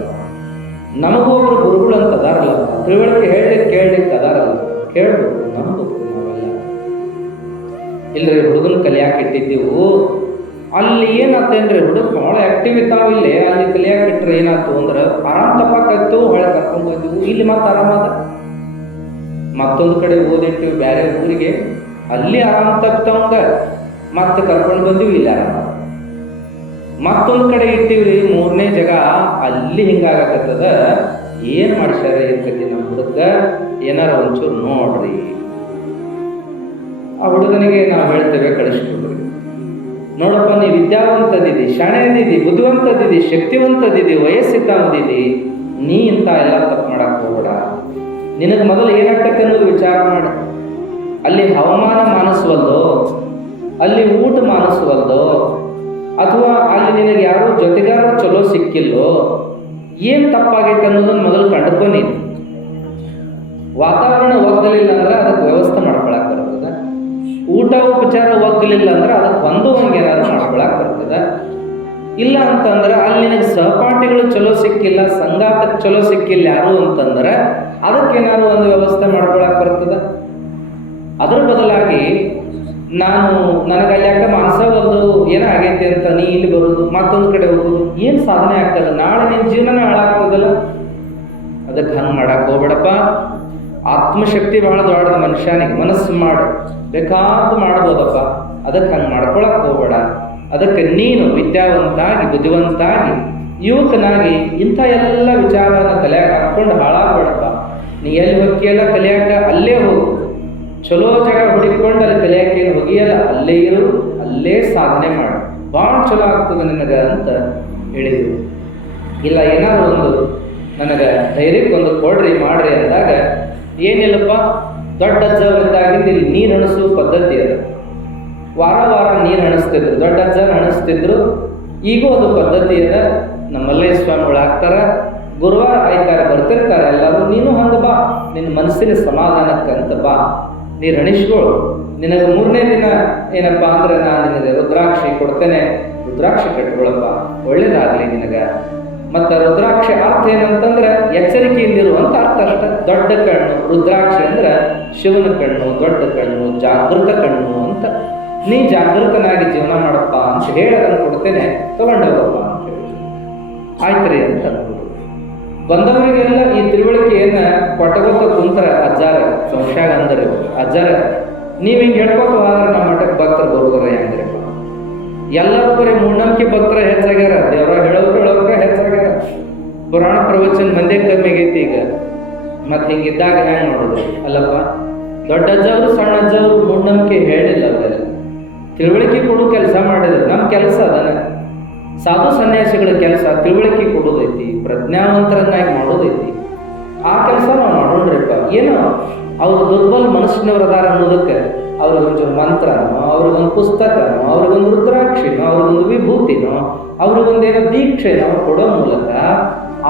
ನಮಗೊಬ್ಬರು ಗುರುಗಳು ಅಂತ ಅದಾರಲ್ಲ, ತಿಳುವಳಿಕೆ ಕೇಳಲಿಕ್ಕೆ ಅದಾರಲ್ಲ, ಕೇಳ್ಬೇಕು, ನಂಬಬೇಕು. ನಾವೆಲ್ಲ ಇಲ್ಲರಿ ಹುಡುಗನ ಕಲಿಯಾಕೆ ಇಟ್ಟಿದ್ದೀವು, ಅಲ್ಲಿ ಏನಾಗ್ತೇನ್ರಿ ಹುಡುಗ ಭಾಳ ಆ್ಯಕ್ಟಿವ್ ಇದ್ದಾವಿಲ್ಲೇ, ಅಲ್ಲಿ ಕಲಿಯಾಕೆ ಇಟ್ರೆ ಏನಾಯ್ತು ಅಂದ್ರೆ ಆರಾಮ್ ತಪ್ಪಾಕತ್ತು, ಹೊಳೆ ಕರ್ಕೊಂಡು ಹೋಗಿದ್ವು. ಇಲ್ಲಿ ಮತ್ತೆ ಆರಾಮದ. ಮತ್ತೊಂದು ಕಡೆ ಓದಿಟ್ಟಿವಿ ಬೇರೆ ಊರಿಗೆ, ಅಲ್ಲಿ ಆರಾಮ್ ತಪ್ಪಿತವಂಗ ಮತ್ತೆ ಕರ್ಕೊಂಡು ಬಂದೀವಿ, ಇಲ್ಲಿ ಆರಾಮ. ಮತ್ತೊಂದು ಕಡೆ ಇಟ್ಟಿವ್ರಿ, ಮೂರನೇ ಜಾಗ ಅಲ್ಲಿ ಹಿಂಗಾಗತ್ತದ. ಏನು ಮಾಡ್ಸ್ಯಾರ ಇರ್ತೈತಿ ನಮ್ಮ ಹುಡುಗ, ಏನಾರ ಒಂಚೂರು ನೋಡ್ರಿ. ಆ ಹುಡುಗನಿಗೆ ನಾವು ಹೇಳ್ತೇವೆ, ಕಳಿಸ್ಕೊಡ್ರಿ. ನೋಡಪ್ಪ, ನೀ ವಿದ್ಯಾವಂತದಿದ್ದಿ, ಶಾಣೆದಿದ್ದಿ, ಬುದ್ಧಿವಂತದಿದ್ದಿ, ಶಕ್ತಿವಂತದಿದ್ದಿ, ವಯಸ್ಸಿದ್ದಾವದಿದ್ದಿ, ನೀ ಇಂಥ ಎಲ್ಲ ತಪ್ಪು ಮಾಡಕ್ಕೆ ಹೋಗ್ಬೇಡ. ನಿನಗೆ ಮೊದಲು ಏನಾಗ್ತೈತೆ ಅನ್ನೋದು ವಿಚಾರ ಮಾಡಿ. ಅಲ್ಲಿ ಹವಾಮಾನ ಮಾನಿಸುವಲ್ದೋ, ಅಲ್ಲಿ ಊಟ ಮಾನಿಸುವಲ್ದೋ, ಅಥವಾ ಅಲ್ಲಿ ನಿನಗೆ ಯಾರು ಜೊತೆಗಾರ ಚಲೋ ಸಿಕ್ಕಿಲ್ಲೋ, ಏನು ತಪ್ಪಾಗೈತೆ ಅನ್ನೋದನ್ನು ಮೊದಲು ಕಂಡುಕೊ. ನೀನು ವಾತಾವರಣ ಒಗ್ಗಲಿಲ್ಲ ಅಂದ್ರೆ ಅದಕ್ಕೆ ವ್ಯವಸ್ಥೆ ಮಾಡ್ಕೊಳಕ್ಕೆ ಬರ್ತದೆ. ಊಟ ಉಪಚಾರ ಒಗ್ಗಲಿಲ್ಲ ಅಂದ್ರೆ ಅದಕ್ಕೆ ಹೊಂದುವಂಗೆ ಏನಾದ್ರು ಮಾಡ್ಕೊಳಕ್ಕೆ ಬರ್ತದೆ. ಇಲ್ಲ ಅಂತಂದ್ರೆ ಅಲ್ಲಿ ನಿನಗೆ ಸಹಪಾಠಿಗಳು ಚಲೋ ಸಿಕ್ಕಿಲ್ಲ, ಸಂಗಾತಕ್ಕೆ ಚಲೋ ಸಿಕ್ಕಿಲ್ಲ ಯಾರು ಅಂತಂದ್ರೆ ಅದಕ್ಕೇನಾದ್ರು ಒಂದು ವ್ಯವಸ್ಥೆ ಮಾಡ್ಕೊಳಕ್ಕೆ ಬರ್ತದೆ. ಅದ್ರ ಬದಲಾಗಿ ನನಗೆ ಅಲ್ಲಿ ಯಾಕೆ ಮಾನಸವಲ್ದು ಏನಾಗೈತೆ ಅಂತ ನೀ ಇಲ್ಲಿ ಬರೋದು, ಮತ್ತೊಂದು ಕಡೆ ಹೋಗೋದು, ಏನು ಸಾಧನೆ ಆಗ್ತದೆ? ನಾಳೆ ನಿನ್ನ ಜೀವನನೇ ಹಾಳಾಗ್ತದಲ್ಲ. ಅದಕ್ಕೆ ಹಂಗೆ ಮಾಡಕ್ಕೆ ಹೋಗ್ಬೇಡಪ್ಪ. ಆತ್ಮಶಕ್ತಿ ಬಹಳ ದೊಡ್ಡದ ಮನುಷ್ಯನಿಗೆ. ಮನಸ್ಸು ಮಾಡು, ಬೇಕಾದ್ದು ಮಾಡ್ಬೋದಪ್ಪ. ಅದಕ್ಕೆ ಹಂಗೆ ಮಾಡ್ಕೊಳಕ್ಕೆ ಹೋಗ್ಬೇಡ. ಅದಕ್ಕೆ ನೀನು ವಿದ್ಯಾವಂತಾಗಿ, ಬುದ್ಧಿವಂತಾಗಿ, ಯುವಕನಾಗಿ ಇಂಥ ಎಲ್ಲ ವಿಚಾರನ ತಲೆಯಾಗ ಹಾಕ್ಕೊಂಡು ಹಾಳಾಗ್ಬೇಡಪ್ಪ. ನೀ ಎಲ್ಲಿ ಹೊಕ್ಕಿಯಲ್ಲ ಕಲಿಯಾಕ ಅಲ್ಲೇ ಹೋಗು. ಚಲೋ ಜಾಗ ಹುಡುಕೊಂಡು ಅಲ್ಲಿ ಕಲಿಯಾಕೆ ಹೋಗಿಯಲ್ಲ, ಅಲ್ಲೇ ಇರು, ಅಲ್ಲೇ ಸಾಧನೆ ಮಾಡು, ಭಾಳ ಚಲೋ ಆಗ್ತದೆ ನಿನಗೆ ಅಂತ ಹೇಳಿದ್ರು. ಇಲ್ಲ ಏನಾದ್ರು ಒಂದು ನನಗೆ ಧೈರ್ಯಕ್ಕೆ ಒಂದು ಕೊಡ್ರಿ ಮಾಡ್ರಿ ಅಂದಾಗ, ಏನಿಲ್ಲಪ್ಪ, ದೊಡ್ಡ ಅಜ್ಜವರಿದ್ದಾಗಿಂದ ಇಲ್ಲಿ ನೀರು ಹಣಿಸೋ ಪದ್ಧತಿ ಅದು. ವಾರ ನೀರು ಹಣಿಸ್ತಿದ್ರು, ದೊಡ್ಡ ಅಜ್ಜ ಹಣಿಸ್ತಿದ್ರು. ಈಗೂ ಅದು ಪದ್ಧತಿ ಅದ. ನಮ್ಮ ಮಲ್ಲೇಶ ಸ್ವಾಮಿಗಳು ಆಗ್ತಾರ, ಗುರುವಾರ ಆಯ್ತಾರ ಬರ್ತಿರ್ತಾರೆ ಎಲ್ಲರೂ. ನೀನು ಹಂಗೆ ಬಾ, ನಿನ್ನ ಮನಸ್ಸಿನ ಸಮಾಧಾನಕ್ಕಂತ ಬಾ, ನೀರು ಹಣಿಸ್ಗಳು. ನಿನಗೆ 3ನೇ ದಿನ ಏನಪ್ಪ ಅಂದ್ರೆ ನಾನು ನಿನಗೆ ರುದ್ರಾಕ್ಷಿ ಕೊಡ್ತೇನೆ, ರುದ್ರಾಕ್ಷಿ ಕಟ್ಕೊಳಪ್ಪ, ಒಳ್ಳೇದಾಗಲಿ ನಿನಗೆ. ಮತ್ತು ರುದ್ರಾಕ್ಷಿ ಅರ್ಥ ಏನಂತಂದ್ರೆ ಎಚ್ಚರಿಕೆಯಿಂದಿರುವಂತ ಅರ್ಥ ಅಷ್ಟ. ದೊಡ್ಡ ಕಣ್ಣು, ರುದ್ರಾಕ್ಷಿ ಅಂದ್ರೆ ಶಿವನ ಕಣ್ಣು, ದೊಡ್ಡ ಕಣ್ಣು, ಜಾಗೃತ ಕಣ್ಣು ಅಂತ. ನೀ ಜಾಗೃತನಾಗಿ ಜೀವನ ಮಾಡಪ್ಪ ಅಂತ ಹೇಳಿ ಅದನ್ನು ಕೊಡ್ತೇನೆ, ತಗೊಂಡೋಗಪ್ಪ ಅಂತ ಹೇಳಿ. ಆಯ್ತ್ರಿ ಅಂತ ಬಂದವರಿಗೆಲ್ಲ ಈ ತಿಳುವಳಿಕೆಯನ್ನ ಕೊಟ್ಟಗೊತ್ತ ಕುಂತರ ಅಜ್ಜಾರ ಸಂಶಯ ಅಂದರೆ ಅಜ್ಜಾರ ನೀವು ಹಿಂಗೆ ಹೇಳ್ಕೊತ ಹೋದ್ರೆ ನಮ್ಮ ಮಠಕ್ಕೆ ಭಕ್ತರು ಬರೋದ್ರ ಹೆಂಗ್ರಿಪ್ಪ? ಎಲ್ಲರೂ ಬರೀ ಮೂಢನಂಬಿಕೆ ಭಕ್ತರ ಹೆಚ್ಚಾಗ್ಯಾರ, ದೇವರ ಹೇಳೋಕೆ ಹೆಚ್ಚಾಗ್ಯಾರ. ಪುರಾಣ ಪ್ರವಚನ ಮಂದಿ ಕಮ್ಮಿ ಆಗೈತಿ ಈಗ. ಮತ್ತೆ ಹಿಂಗಿದ್ದಾಗ ಹೆಂಗೆ ನೋಡೋದು? ಅಲ್ಲಪ್ಪ, ದೊಡ್ಡ ಅಜ್ಜವರು ಸಣ್ಣ ಅಜ್ಜವರು ಮೂಢನಂಬಿಕೆ ಹೇಳಿಲ್ಲ, ಅವರೆಲ್ಲ ತಿಳುವಳಿಕೆ ಕೊಡೋ ಕೆಲಸ ಮಾಡಿದ್ರು. ನಮ್ಮ ಕೆಲಸ ಅದನ್ನ ಸಾಧು ಸನ್ಯಾಸಿಗಳ ಕೆಲಸ ತಿಳುವಳಿಕೆ ಕೊಡೋದೈತಿ, ಪ್ರಜ್ಞಾವಂತರನ್ನಾಗಿ ಮಾಡೋದೈತಿ. ಆ ಕೆಲಸ ನಾವು ಮಾಡೋಣ್ರಿಪ್ಪ. ಏನೋ ಅವ್ರು ದುರ್ಬಲ ಮನಸ್ಸಿನವ್ರು ಅದಾರ ಅನ್ನೋದಕ್ಕೆ ಅವ್ರಿಗೊಂಚೂರು ಮಂತ್ರನೋ, ಅವ್ರಿಗೊಂದು ಪುಸ್ತಕನೋ, ಅವ್ರಿಗೊಂದು ರುದ್ರಾಕ್ಷಿನೋ, ಅವ್ರಿಗೊಂದು ವಿಭೂತಿನೋ, ಅವ್ರಿಗೊಂದೇನೋ ದೀಕ್ಷೆನೋ ಕೊಡೋ ಮೂಲಕ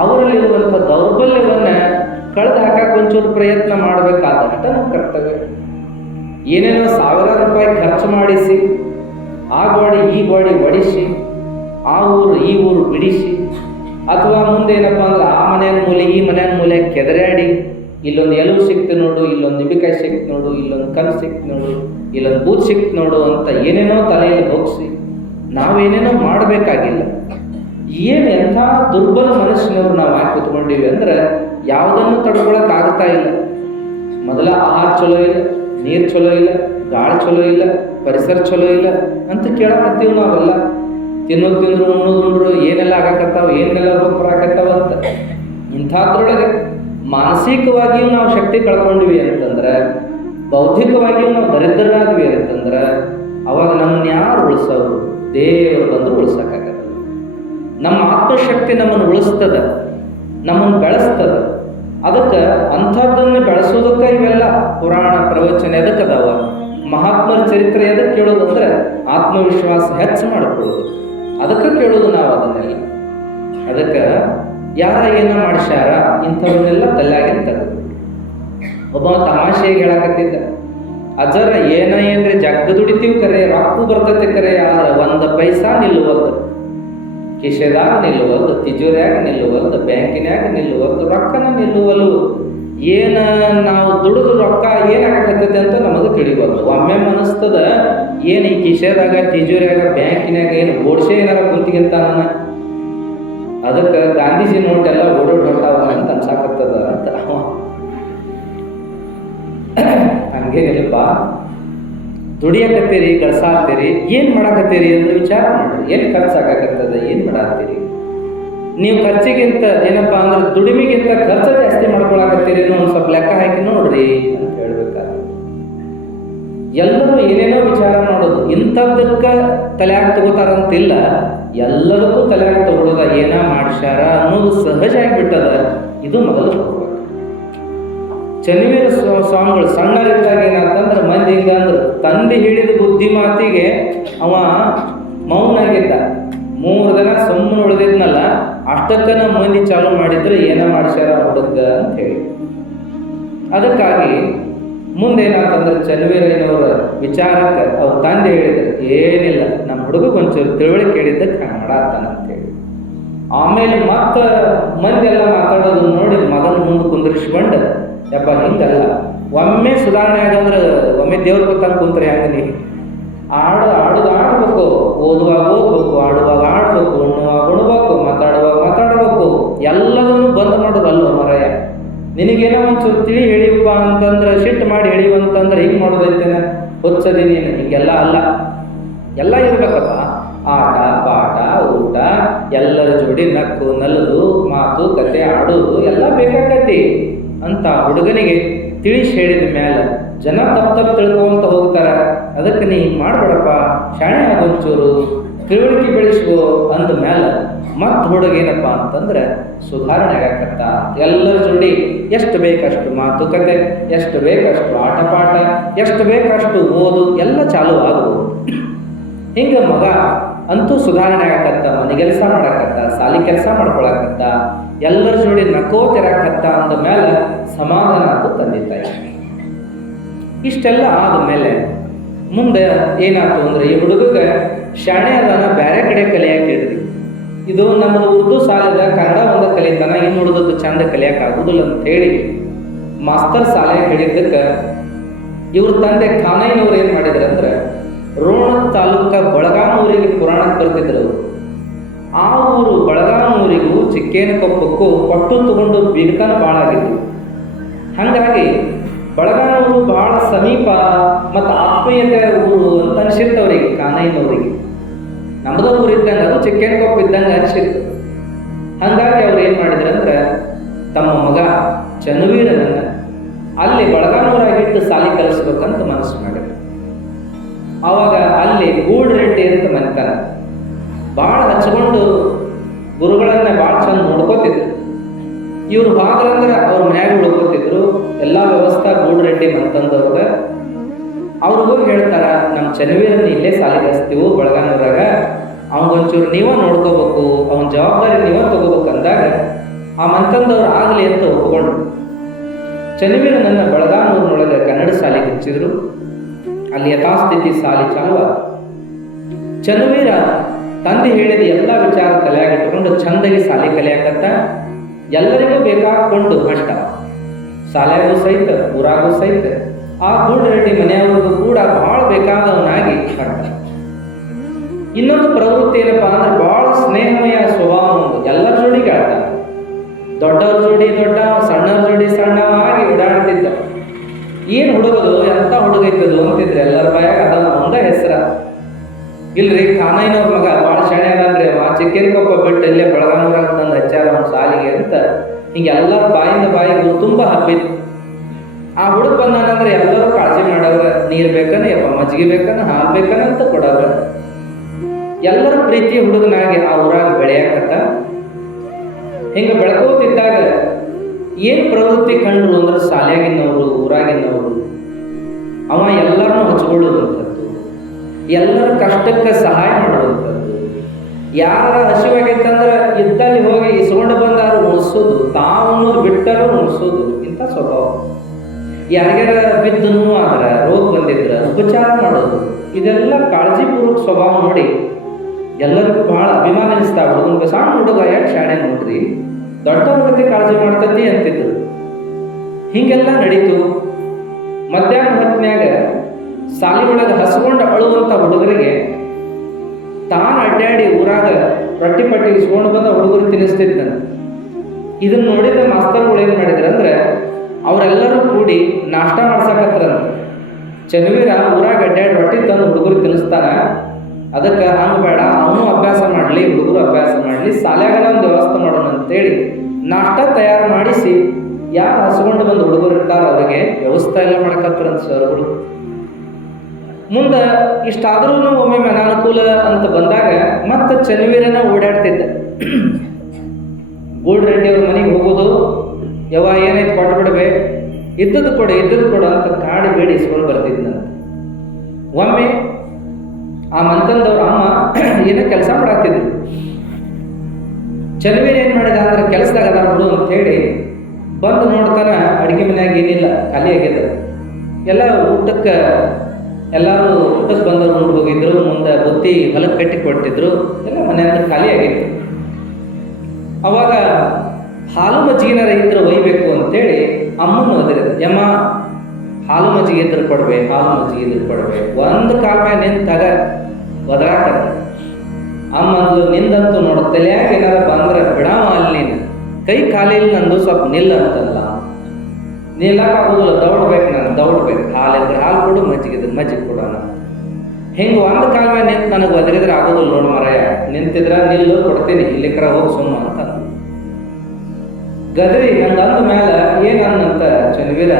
ಅವರಲ್ಲಿರುವಂಥ ದೌರ್ಬಲ್ಯವನ್ನು ಕಳೆದು ಹಾಕಕ್ಕೆ ಒಂಚೂರು ಪ್ರಯತ್ನ ಮಾಡಬೇಕಾದಷ್ಟ ನಮ್ಮ ಕರ್ತವ್ಯ. ಏನೇನೋ ಸಾವಿರಾರು ರೂಪಾಯಿ ಖರ್ಚು ಮಾಡಿಸಿ, ಆ ಗೋಡಿ ಈ ಗೋಡಿ ಒಡಿಸಿ, ಆ ಊರು ಈ ಊರು ಬಿಡಿಸಿ, ಅಥವಾ ಮುಂದೇನಪ್ಪ ಅಂದ್ರೆ ಆ ಮನೆಯ ಮೂಲೆ ಈ ಮನೆಯ ಮೂಲೆ ಕೆದರಾಡಿ, ಇಲ್ಲೊಂದು ಎಲುಬು ಸಿಕ್ತು ನೋಡು, ಇಲ್ಲೊಂದು ನಿಂಬೆಕಾಯಿ ಸಿಕ್ತು ನೋಡು, ಇಲ್ಲೊಂದು ಕಲ್ಲು ಸಿಕ್ತು ನೋಡು, ಇಲ್ಲೊಂದು ಬೂತ್ ಸಿಕ್ತು ನೋಡು ಅಂತ ಏನೇನೋ ತಲೆಯಲ್ಲಿ ಹೋಗಿಸಿ ನಾವೇನೇನೋ ಮಾಡಬೇಕಾಗಿಲ್ಲ. ಏನು ಎಂಥ ದುರ್ಬಲ ಮನಸ್ಸಿನವ್ರು ನಾವು ಹಾಕಿ ಕೂತ್ಕೊಂಡಿವಿ ಅಂದ್ರೆ ಯಾವುದನ್ನು ತಡ್ಕೊಳಕ್ಕಾಗ್ತಾ ಇಲ್ಲ. ಮೊದಲ ಆಹಾರ ಚಲೋ ಇಲ್ಲ, ನೀರು ಚಲೋ ಇಲ್ಲ, ಗಾಳಿ ಚಲೋ ಇಲ್ಲ, ಪರಿಸರ ಚಲೋ ಇಲ್ಲ ಅಂತ ಕೇಳಕತ್ತೀವಿ ನಾವೆಲ್ಲ. ತಿನ್ನೋದು ತಿಂದ್ರು, ಉಣ್ಣೋದುಂಡ್ರು, ಏನೆಲ್ಲ ಆಗಾಕತ್ತಾವ, ಏನೆಲ್ಲ ರೋಗ ಬರಾಕತ್ತಾವ ಅಂತ. ಇಂಥದ್ರೊಳಗೆ ಮಾನಸಿಕವಾಗಿಯೂ ನಾವು ಶಕ್ತಿ ಕಳ್ಕೊಂಡಿವಿ ಅಂತಂದ್ರೆ, ಬೌದ್ಧಿಕವಾಗಿಯೂ ನಾವು ದರಿದ್ರರಾದ್ವಿ ಅಂತಂದ್ರೆ, ಅವಾಗ ನಮ್ಮನ್ನ ಯಾರು ಉಳಿಸೋರು? ದೇವರು ಬಂದು ಉಳಿಸೋಕ್ಕಾಗಲ್ಲ. ನಮ್ಮ ಆತ್ಮಶಕ್ತಿ ನಮ್ಮನ್ನು ಉಳಿಸ್ತದ, ನಮ್ಮನ್ನು ಬೆಳೆಸ್ತದ. ಅದಕ್ಕೆ ಅಂಥದ್ದನ್ನು ಬೆಳೆಸೋದಕ್ಕೆ ಇವೆಲ್ಲ ಪುರಾಣ ಪ್ರವಚನ ಎದಕ್ಕದಾವ, ಮಹಾತ್ಮರ ಚರಿತ್ರೆ ಎದಕ್ಕೆ ಕೇಳೋದು ಅಂದ್ರೆ ಆತ್ಮವಿಶ್ವಾಸ ಹೆಚ್ಚು ಮಾಡಿಕೊಳ್ಳೋದು. ಅದಕ್ಕೆ ಕೇಳೋದು ನಾವು ಅದನ್ನೆಲ್ಲ. ಅದಕ್ಕೆ ಯಾರ ಏನ ಮಾಡಿಸ್ಯಾರ ಇಂಥವನ್ನೆಲ್ಲ ತಲೆಯಾಗಿನ ತೆಗೆದು ಒಬ್ಬ ತಮಾಷೆಗೆ ಹೇಳಕತ್ತಿದ್ದ, ಅಜರ ಏನ್ರಿ ಜಗ್ಗ ದುಡಿತೀವಿ ಕರೆ, ರೊಕ್ಕ ಬರ್ತೈತೆ ಕರೆ, ಆದ್ರೆ ಒಂದು ಪೈಸಾ ನಿಲ್ಲುವಲ್ದು, ಕಿಶೆದಾಗ ನಿಲ್ಲುವಲ್ದು, ತಿಜೋರಿಯಾಗ ನಿಲ್ಲುವಲ್ದು, ಬ್ಯಾಂಕಿನ್ಯಾಗ ನಿಲ್ಲುವಲ್ದು, ರೊಕ್ಕನ ನಿಲ್ಲುವಲ್ಲು. ಏನ ನಾವು ದುಡಿದು ರೊಕ್ಕ ಏನಾಗತ್ತೈತೆ ಅಂತ ನಮಗೆ ತಿಳಿಬಾರ್ದು. ಒಮ್ಮೆ ಮನಸ್ತದ ಏನು ಈ ಕಿಶೆದಾಗ, ತಿಜೋರಿಯಾಗ, ಬ್ಯಾಂಕಿನ್ಯಾಗ ಏನು ಬೋಡ್ಸೆ ಏನಾರ ಕುಂತಿಗಿಂತ ನಾನು ಅದಕ್ಕೆ ಗಾಂಧೀಜಿ ನೋಟ್ ಎಲ್ಲ ಓಡೋಡ್ ಹೊರಟಾವ ಅಂತ ಅನ್ಸಾಕತ್ತದ ಅಂತ. ಹಂಗೇನಿಲ್ಲಪ್ಪ, ದುಡಿಯಕತ್ತೀರಿ, ಗಳಿಸಾಕ್ತೀರಿ, ಏನು ಮಾಡಾಕತ್ತೀರಿ ಅಂದ್ರೆ ವಿಚಾರ ಮಾಡ್ರಿ. ಎಲ್ಲಿ ಖರ್ಚಾಗತ್ತದ, ಏನು ಮಾಡಾಕ್ತೀರಿ ನೀವು? ಖರ್ಚಿಗಿಂತ ಏನಪ್ಪ ಅಂದ್ರೆ ದುಡಿಮೆಗಿಂತ ಖರ್ಚು ಜಾಸ್ತಿ ಮಾಡ್ಕೊಳಕತ್ತೀರಿ ಅನ್ನೋ ಒಂದು ಸ್ವಲ್ಪ ಲೆಕ್ಕ ಹಾಕಿ ನೋಡ್ರಿ ಅಂತ ಹೇಳ್ಬೇಕಾದ್ರೆ ಎಲ್ಲರೂ ಏನೇನೋ ವಿಚಾರ ಮಾಡೋದು. ಇಂಥದ್ದಕ್ಕೆ ತಲೆಯಾಗ ತಗೋತಾರಂತಿಲ್ಲ, ಎಲ್ಲದಕ್ಕೂ ತಲೆಯಾಗ ತಗೊಳ್ಳೋದ ಏನ ಮಾಡ್ಸ್ಯಾರ ಅನ್ನೋದು ಸಹಜ ಆಗಿಬಿಟ್ಟದ. ಇದು ಮೊದಲು ಚನ್ನವೀರ ಸ್ವಾಮಿಗಳು ಸಣ್ಣರಿದ್ದಾಗ ಏನಾತಂದ್ರೆ ಮಂದಿ ಹಿಂಗಂದ್ರು, ತಂದೆ ಹೇಳಿದ ಬುದ್ಧಿ ಮಾತಿಗೆ ಅವ ಮೌನಾಗಿದ್ದ. 3 ದಿನ ಸುಮ್ಮನೆ ಉಳಿದಿದ್ನಲ್ಲ, ಅಷ್ಟಕ್ಕನ ಮಂದಿ ಚಾಲು ಮಾಡಿದ್ರೆ ಏನ ಮಾಡ್ಸ್ಯಾರ ಹುಡುಗ ಅಂತ ಹೇಳಿ. ಅದಕ್ಕಾಗಿ ಮುಂದೇನಾತಂದ್ರೆ ಚನ್ನವೀರಯ್ಯನವರ ವಿಚಾರಕ್ಕೆ ಅವ್ರ ತಂದೆ ಹೇಳಿದ್ರು, ಏನಿಲ್ಲ ನಮ್ಮ ಹುಡುಗ ಒಂಚೂರು ತಿಳುವಳಿಕೆ ಹೇಳಿದ್ದಕ್ಕೆ ಹಂಗೆ ಮಾಡಾತಾನ ಅಂತೇಳಿ. ಆಮೇಲೆ ಮತ್ತೆ ಮಂದಿ ಎಲ್ಲ ಮಾತಾಡೋದು ನೋಡಿ ಮಗನ ಮುಂದೆ ಕುಂದ್ರಿಸ್ಕೊಂಡು, ಯಪ್ಪ ಹಿಂಗಲ್ಲ, ಒಮ್ಮೆ ಸುಧಾರಣೆ ಆಗಂದ್ರೆ ಒಮ್ಮೆ ದೇವ್ರ ಗೊತ್ತಂಗೆ ಕುಂತ್ರೆ ಹೆಂಗೆ ನೀ ಆಡ್ಬೇಕು, ಓದುವಾಗ ಓದ್ಬೇಕು, ಆಡುವಾಗ ಆಡ್ಬೇಕು, ಉಣ್ಣುವಾಗ ಉಣ್ಬೇಕು, ಮಾತಾಡುವಾಗ ಮಾತಾಡ್ಬೇಕು, ಎಲ್ಲದನ್ನು ಬಂದ್ ಮಾಡೋದಲ್ವ ಮರಯ್ಯ. ನಿನಗೇನೋ ಒಂಚೂರು ತಿಳಿ ಹೇಳಿಯಪ್ಪ ಅಂತಂದ್ರೆ, ಸಿಟ್ಟು ಮಾಡಿ ಹೇಳಿವಂತಂದ್ರೆ ಹಿಂಗೆ ಮಾಡೋದೈತೇನೆ, ಹೊಚ್ಚದೀನಿ, ಹಿಂಗೆಲ್ಲ ಅಲ್ಲ. ಎಲ್ಲ ಇರ್ಬೇಕಪ್ಪ, ಆಟ ಪಾಠ ಊಟ ಎಲ್ಲರ ಜೋಡಿ ನಕ್ಕು ನಲದು ಮಾತು ಕತೆ ಆಡೋದು ಎಲ್ಲ ಬೇಕಾಕತಿ ಅಂತ ಹುಡುಗನಿಗೆ ತಿಳಿಸಿ ಹೇಳಿದ ಮೇಲೆ ಜನ ತಪ್ಪು ತಿಳ್ಕೊಂತ ಹೋಗ್ತಾರ. ಅದಕ್ಕೆ ನೀ ಹಿಂಗೆ ಮಾಡ್ಬೇಡಪ್ಪ, ಶಾಣೆ ಆಗೊಂಚೂರು ತಿಳುವಳಿಕೆ ಬೆಳೆಸ್ಕೋ ಅಂದ ಮೇಲೆ ಮತ್ತೆ ಹುಡುಗೇನಪ್ಪ ಅಂತಂದ್ರೆ ಸುಧಾರಣೆ ಆಗಕತ್ತ. ಎಲ್ಲರ ಜೋಡಿ ಎಷ್ಟು ಬೇಕಷ್ಟು ಮಾತುಕತೆ, ಎಷ್ಟು ಬೇಕಷ್ಟು ಆಟ ಪಾಠ, ಎಷ್ಟು ಬೇಕಷ್ಟು ಓದು ಎಲ್ಲ ಚಾಲು ಆಗುವುದು. ಹಿಂಗೆ ಮಗ ಅಂತೂ ಸುಧಾರಣೆ ಆಗಕತ್ತ, ಮನೆ ಕೆಲಸ ಮಾಡಕತ್ತ, ಸಾಲಿ ಕೆಲಸ ಮಾಡ್ಕೊಳಕತ್ತ, ಎಲ್ಲರ ಜೋಡಿ ನಕ್ಕೋತಿರಕತ್ತ ಅಂದ ಮೇಲೆ ಸಮಾಧಾನ ಆಯ್ತು ತಂದೆ ತಾಯಿ. ಇಷ್ಟೆಲ್ಲ ಆದಮೇಲೆ ಮುಂದೆ ಏನಾಯ್ತು ಅಂದ್ರೆ ಈ ಹುಡುಗಗೆ ಶಾಣೆ ಅದನ್ನ ಬೇರೆ ಕಡೆ ಕಲಿಯಾಕೆ ಹೇಳಿದ್ರಿ. ಇದು ನಮ್ಮದು ಉರ್ದು ಶಾಲೆದ ಕನ್ನಡ ಒಂದು ಕಲಿತಾನ, ಇನ್ನು ಹುಡುಗದ್ದು ಚಂದ ಕಲಿಯಕ್ಕೆ ಆಗುದಿಲ್ಲ ಅಂತ ಹೇಳಿ ಮಾಸ್ತರ್ ಶಾಲೆ ಹೇಳಿದ್ದಕ್ಕೆ ಇವ್ರ ತಂದೆ ಖಾನಯ್ಯನವ್ರು ಏನು ಮಾಡಿದ್ರು ಅಂದ್ರೆ, ರೋಣ ತಾಲೂಕ ಬಳಗಾಂ ಊರಿಗೆ ಪುರಾಣಕ್ಕೆ ಬರ್ತಿದ್ರು. ಆ ಊರು ಬಳಗಾಂ ಊರಿಗೂ ಚಿಕ್ಕೇನಕೊಪ್ಪಕ್ಕೂ ಪಟ್ಟು ತಗೊಂಡು ಬಿಗತನ ಭಾಳ ಆಗಿತ್ತು. ಹಾಗಾಗಿ ಬಳಗಾಂ ಊರು ಭಾಳ ಸಮೀಪ ಮತ್ತು ಆತ್ಮೀಯತೆ ಊರು ಅಂತ ಅನಿಸಿರ್ತವ್ರಿಗೆ ಖಾನಯ್ಯನವ್ರಿಗೆ. ನಮ್ಮದ ಊರು ಇದ್ದಂಗೆ ಅದು ಚಿಕ್ಕೇನಕೊಪ್ಪ ಇದ್ದಂಗೆ ಅನಿಸಿತ್ತು. ಹಾಗಾಗಿ ಅವ್ರು ಏನು ಮಾಡಿದ್ರು ಅಂದ್ರೆ ತಮ್ಮ ಮಗ ಚನ್ನವೀರನನ್ನ ಅಲ್ಲಿ ಬಳಗಾಂ ಊರಾಗಿಟ್ಟು ಸಾಲಿ ಕಲಿಸ್ಬೇಕಂತ ಮನಸ್ಸು ಮಾಡಿದ್ರು. ಆವಾಗ ಅಲ್ಲಿ ಗೂಡ್ ರೆಡ್ಡಿ ಅಂತ ಮನೆತನ ಭಾಳ ಹಚ್ಕೊಂಡು ಗುರುಗಳನ್ನ ಭಾಳ ಚಂದ ನೋಡ್ಕೋತಿದ್ರು. ಇವ್ರು ಭಾಗರಂದ್ರೆ ಅವ್ರ ಮನ್ಯಾಗ ಉಳ್ಕೋತಿದ್ರು. ಎಲ್ಲ ವ್ಯವಸ್ಥೆ ಗೂಡ್ ರೆಡ್ಡಿ ಮನೆತನದವ್ರಿಗೆ. ಅವ್ರಿಗೂ ಹೇಳ್ತಾರ, ನಮ್ಮ ಚನ್ನವೀರನ್ನ ಇಲ್ಲೇ ಸಾಲಿ ಕಲಿಸ್ತೀವಿ ಬಳಗಾನೂರಾಗ, ಅವ್ಗೊಂಚೂರು ನೀವೇ ನೋಡ್ಕೋಬೇಕು, ಅವನ ಜವಾಬ್ದಾರಿ ನೀವೇ ತಗೋಬೇಕಂದಾಗ ಆ ಮನೆತನದವ್ರು ಆಗಲಿ ಅಂತ ಒಪ್ಕೊಂಡ್ರು. ಚನ್ನವೀರನನ್ನ ಬಳಗಾನೂರಿನೊಳಗೆ ಕನ್ನಡ ಶಾಲೆಗೆ ಹಚ್ಚಿದ್ರು. ಅಲ್ಲಿ ಯಥಾಸ್ಥಿತಿ ಸಾಲಿ ಚಾಲು ಆದ. ಚನ್ನವೀರ ತಂದೆ ಹೇಳಿದ ಎಲ್ಲ ವಿಚಾರ ತಲೆಯಾಗಿಟ್ಕೊಂಡು ಚಂದಾಗಿ ಸಾಲಿ ಕಲಿಯಾಕತ್ತ. ಎಲ್ಲರಿಗೂ ಬೇಕಾಕೊಂಡು ಕಷ್ಟ, ಶಾಲೆಗೂ ಸಹಿತ ಊರಾಗೂ ಸಹಿತ ಆ ಗೂಡ್ ರೆಡ್ಡಿ ಮನೆಯವ್ರಿಗೂ ಕೂಡ ಭಾಳ ಬೇಕಾದವನಾಗಿ ಕಂಡ. ಇನ್ನೊಂದು ಪ್ರವೃತ್ತಿ ಏನಪ್ಪಾ ಅಂದ್ರೆ ಭಾಳ ಸ್ನೇಹಮಯ ಸ್ವಭಾವ. ಒಂದು ಎಲ್ಲರ ಜೋಡಿಗೆ ಆಡ್ತಾನೆ, ದೊಡ್ಡವ್ರ ಜೋಡಿ ದೊಡ್ಡ, ಸಣ್ಣವ್ರ ಜೋಡಿ ಸಣ್ಣವಾಗಿ ಓಡಾಡ್ತಿದ್ದ. ಏನು ಹುಡುಗದು ಎಂಥ ಹುಡುಗೈತದು ಅಂತಿದ್ರೆ ಎಲ್ಲರ ಬಾಯಾಗ ಅದ ಒಂದ ಹೆಸರ. ಇಲ್ರಿ ಖಾನಯ್ಯನವ್ರ ಮಗ ಭಾಳ ಶಾಣೆ ಅದಾನ್ರಿ, ಅವ ಚಿಕ್ಕೇನಕೊಪ್ಪ ಬಿಟ್ಟು ಇಲ್ಲೇ ಬಳಗಾನೂರಾಗ ತಂದು ಹಚ್ಚಾರ ಅವ್ನ ಸಾಲಿಗೆ ಅಂತ ಹಿಂಗೆ ಎಲ್ಲರ ಬಾಯಿಂದ ಬಾಯಿಗೂ ತುಂಬ ಹಬ್ಬಿತ್ತು. ಆ ಹುಡುಗ ಬಂದಾನಂದ್ರೆ ಎಲ್ಲರೂ ಕಾಳಜಿ ಮಾಡವ್ರ, ನೀರು ಬೇಕನ ಯಪ್ಪ, ಮಜ್ಜಿಗೆ ಬೇಕನ, ಹಾಲು ಬೇಕನ ಅಂತ ಕೊಡವ್ರ. ಎಲ್ಲರ ಪ್ರೀತಿಯ ಹುಡುಗನಾಗಿ ಆ ಊರಾಗ ಬೆಳೆಯಕತ್ತ. ಹಿಂಗೆ ಬೆಳ್ಕೋತಿದ್ದಾಗ ಏನು ಪ್ರವೃತ್ತಿ ಕಂಡ್ರು ಅಂದ್ರೆ ಶಾಲೆಯಾಗಿನವರು, ಊರಾಗಿನವರು, ಅವ ಎಲ್ಲರನ್ನೂ ಹಚ್ಕೊಳ್ಳುವಂಥದ್ದು, ಎಲ್ಲರ ಕಷ್ಟಕ್ಕೆ ಸಹಾಯ ಮಾಡುವಂಥದ್ದು. ಯಾರ ಹಸಿವಾಗೈತಂದ್ರೆ ಇದ್ದಲ್ಲಿ ಹೋಗಿ ಇಸ್ಕೊಂಡು ಬಂದಾರು ಉಣಿಸೋದು, ತಾವು ಅನ್ನೋದು ಬಿಟ್ಟರೂ ಉಣಿಸೋದು, ಇಂಥ ಸ್ವಭಾವ. ಯಾರಿಗಾರ ಬಿದ್ದನು ಆದ್ರೆ, ರೋಗ ಬಂದಿದ್ರೆ ಉಪಚಾರ ಮಾಡೋದು, ಇದೆಲ್ಲ ಕಾಳಜಿಪೂರ್ವಕ ಸ್ವಭಾವ ನೋಡಿ ಎಲ್ಲರಿಗೂ ಬಹಳ ಅಭಿಮಾನ ಅನಿಸ್ತಾ. ಹುಡುಗನ್ಗೆ ಸಣ್ಣ ಹುಡುಗ ಯಾಕೆ ಶಾಣೆ ನೋಡ್ರಿ, ದೊಡ್ಡವ್ರ ಬಗ್ಗೆ ಕಾಳಜಿ ಮಾಡ್ತತಿ ಅಂತಿದ್ರು. ಹೀಗೆಲ್ಲ ನಡೀತು. ಮಧ್ಯಾಹ್ನ ಹೊತ್ತಿನಾಗ ಸಾಲಿ ಒಳಗೆ ಹಸ್ಕೊಂಡು ಅಳುವಂಥ ಹುಡುಗರಿಗೆ ತಾನು ಅಡ್ಡಾಡಿ ಊರಾಗ ರೊಟ್ಟಿ ಪಟ್ಟಿ ಇಸ್ಕೊಂಡು ಬಂದ ಹುಡುಗರು ತಿನ್ನಿಸ್ತಿದ್ದಂತೆ. ಇದನ್ನ ನೋಡಿದ ಮಾಸ್ತರ್ಗಳು ಏನು ಮಾಡಿದ್ರು ಅಂದ್ರೆ ಅವರೆಲ್ಲರೂ ಕೂಡಿ ನಾಷ್ಟ ಮಾಡ್ಸಕತ್ರಂತ. ಚನ್ವೀರ ಊರಾಗ ಅಡ್ಡಾಡಿ ರೊಟ್ಟಿ ತಂದು ಹುಡುಗರು ತಿನ್ನಿಸ್ತಾನ, ಅದಕ್ಕೆ ಹಂಗೆ ಬೇಡ, ಅವನು ಅಭ್ಯಾಸ ಮಾಡಲಿ, ಹುಡುಗರು ಅಭ್ಯಾಸ ಮಾಡಲಿ, ಶಾಲೆಯಾಗನ ಒಂದು ವ್ಯವಸ್ಥೆ ಮಾಡೋಣ ಅಂತೇಳಿ ನಾಷ್ಟ ತಯಾರು ಮಾಡಿಸಿ ಯಾರು ಹಸ್ಕೊಂಡು ಬಂದು ಹುಡುಗರು ಇರ್ತಾರ ಅವರಿಗೆ ವ್ಯವಸ್ಥೆ ಎಲ್ಲ ಮಾಡಕತ್ತಾರಂತ ಸರ್ಗಳು. ಮುಂದೆ ಇಷ್ಟಾದ್ರೂ ಒಮ್ಮೆ ಅನಾನುಕೂಲ ಅಂತ ಬಂದಾಗ ಮತ್ತೆ ಚನ್ವೀರನ ಓಡಾಡ್ತಿದ್ದ. ಗೋಲ್ಡ್ ರೆಡ್ಡಿ ಅವ್ರ ಮನೆಗೆ ಹೋಗೋದು, ಯಾವ ಏನೈತೆ ಕೊಟ್ಟು ಬಿಡ್ಬೇ, ಇದ್ದದ್ದು ಕೊಡು ಅಂತ ಕಾಡಿ ಬೇಡಿ ಇಸ್ಕೊಂಡು ಬರ್ತಿದ್ನಂತ. ಒಮ್ಮೆ ಆ ಮಂತಂದವ್ರ ಅಮ್ಮ ಏನೋ ಕೆಲಸ ಮಾಡಾಕ್ತಿದ್ರು. ಚನ್ವೀರ್ ಏನು ಮಾಡಿದ ಅಂದ್ರೆ ಕೆಲಸದಾಗ ಅದ ಬಿಡು ಅಂತ ಹೇಳಿ ಬಂದು ನೋಡ್ತಾನ, ಅಡುಗೆ ಮನ್ಯಾಗ ಏನಿಲ್ಲ, ಖಾಲಿ ಆಗ್ಯದ. ಎಲ್ಲ ಊಟಕ್ಕೆ ಎಲ್ಲರೂ ಊಟಕ್ಕೆ ಬಂದವ್ರು ನೋಡಿ ಹೋಗಿದ್ರು, ಮುಂದೆ ಬುತ್ತಿ ಹೊಲಕ್ಕೆ ಕಟ್ಟಿ ಕೊಡ್ತಿದ್ರು, ಎಲ್ಲ ಮನೆಯಾಗ ಖಾಲಿ ಆಗಿತ್ತು. ಅವಾಗ ಹಾಲು ಮಜ್ಜಿಗೆನಾರ ಇದ್ರೆ ಒಯ್ಬೇಕು ಅಂತೇಳಿ ಅಮ್ಮನ ಒದರಿದ್ರು. ಯಮ್ಮ ಹಾಲು ಮಜ್ಜಿಗೆ ಇದ್ರೆ ಕೊಡ್ಬೇ, ಹಾಲು ಮಜ್ಜಿಗೆ ಇದ್ರೆ ಕೊಡ್ಬೇ. ಒಂದು ಕಾಲ ಮೇಲೆ ನಿಂತಾಗ ಒದರಾಟ. ಅಮ್ಮ ಅಂದ್ಲು, ನಿಂದಂತೂ ನೋಡು ತಲೆಯಾಗ ಏನಾರ ಬಂದ್ರೆ ಬಿಡಾವ ಅಲ್ಲಿ, ನೀನು ಕೈ ಖಾಲಿ ನಂದು ಸ್ವಲ್ಪ ನಿಲ್ಲ ಅಂತಲ್ಲ. ನಿಲ್ಲಕ್ಕಾಗೋದಿಲ್ಲ, ದೌಡ್ಬೇಕು, ನಾನು ದೌಡ್ಬೇಕು. ಹಾಲಿದ್ರೆ ಹಾಲು ಕೊಡು, ಮಜ್ಜಿಗೆ ಇದ್ರೆ ಮಜ್ಜಿಗೆ ಕೊಡೋಣ. ಹಿಂಗೆ ಒಂದು ಕಾಲ ಮೇಲೆ ನಿಂತು ನನಗೆ ಒದರಿದ್ರೆ ಆಗೋದಿಲ್ಲ ನೋಡು ಮರಯ, ನಿಂತಿದ್ರೆ ನಿಲ್ಲು, ಕೊಡ್ತೀನಿ, ಇಲ್ಲಿಕ್ರ ಹೋಗಿ ಸುಮ್ಮ ಅಂತ ಗದ್ರಿ. ನಂಗೆ ಅಂದ ಮೇಲೆ ಏನಂತ ಚನ್ವೀರ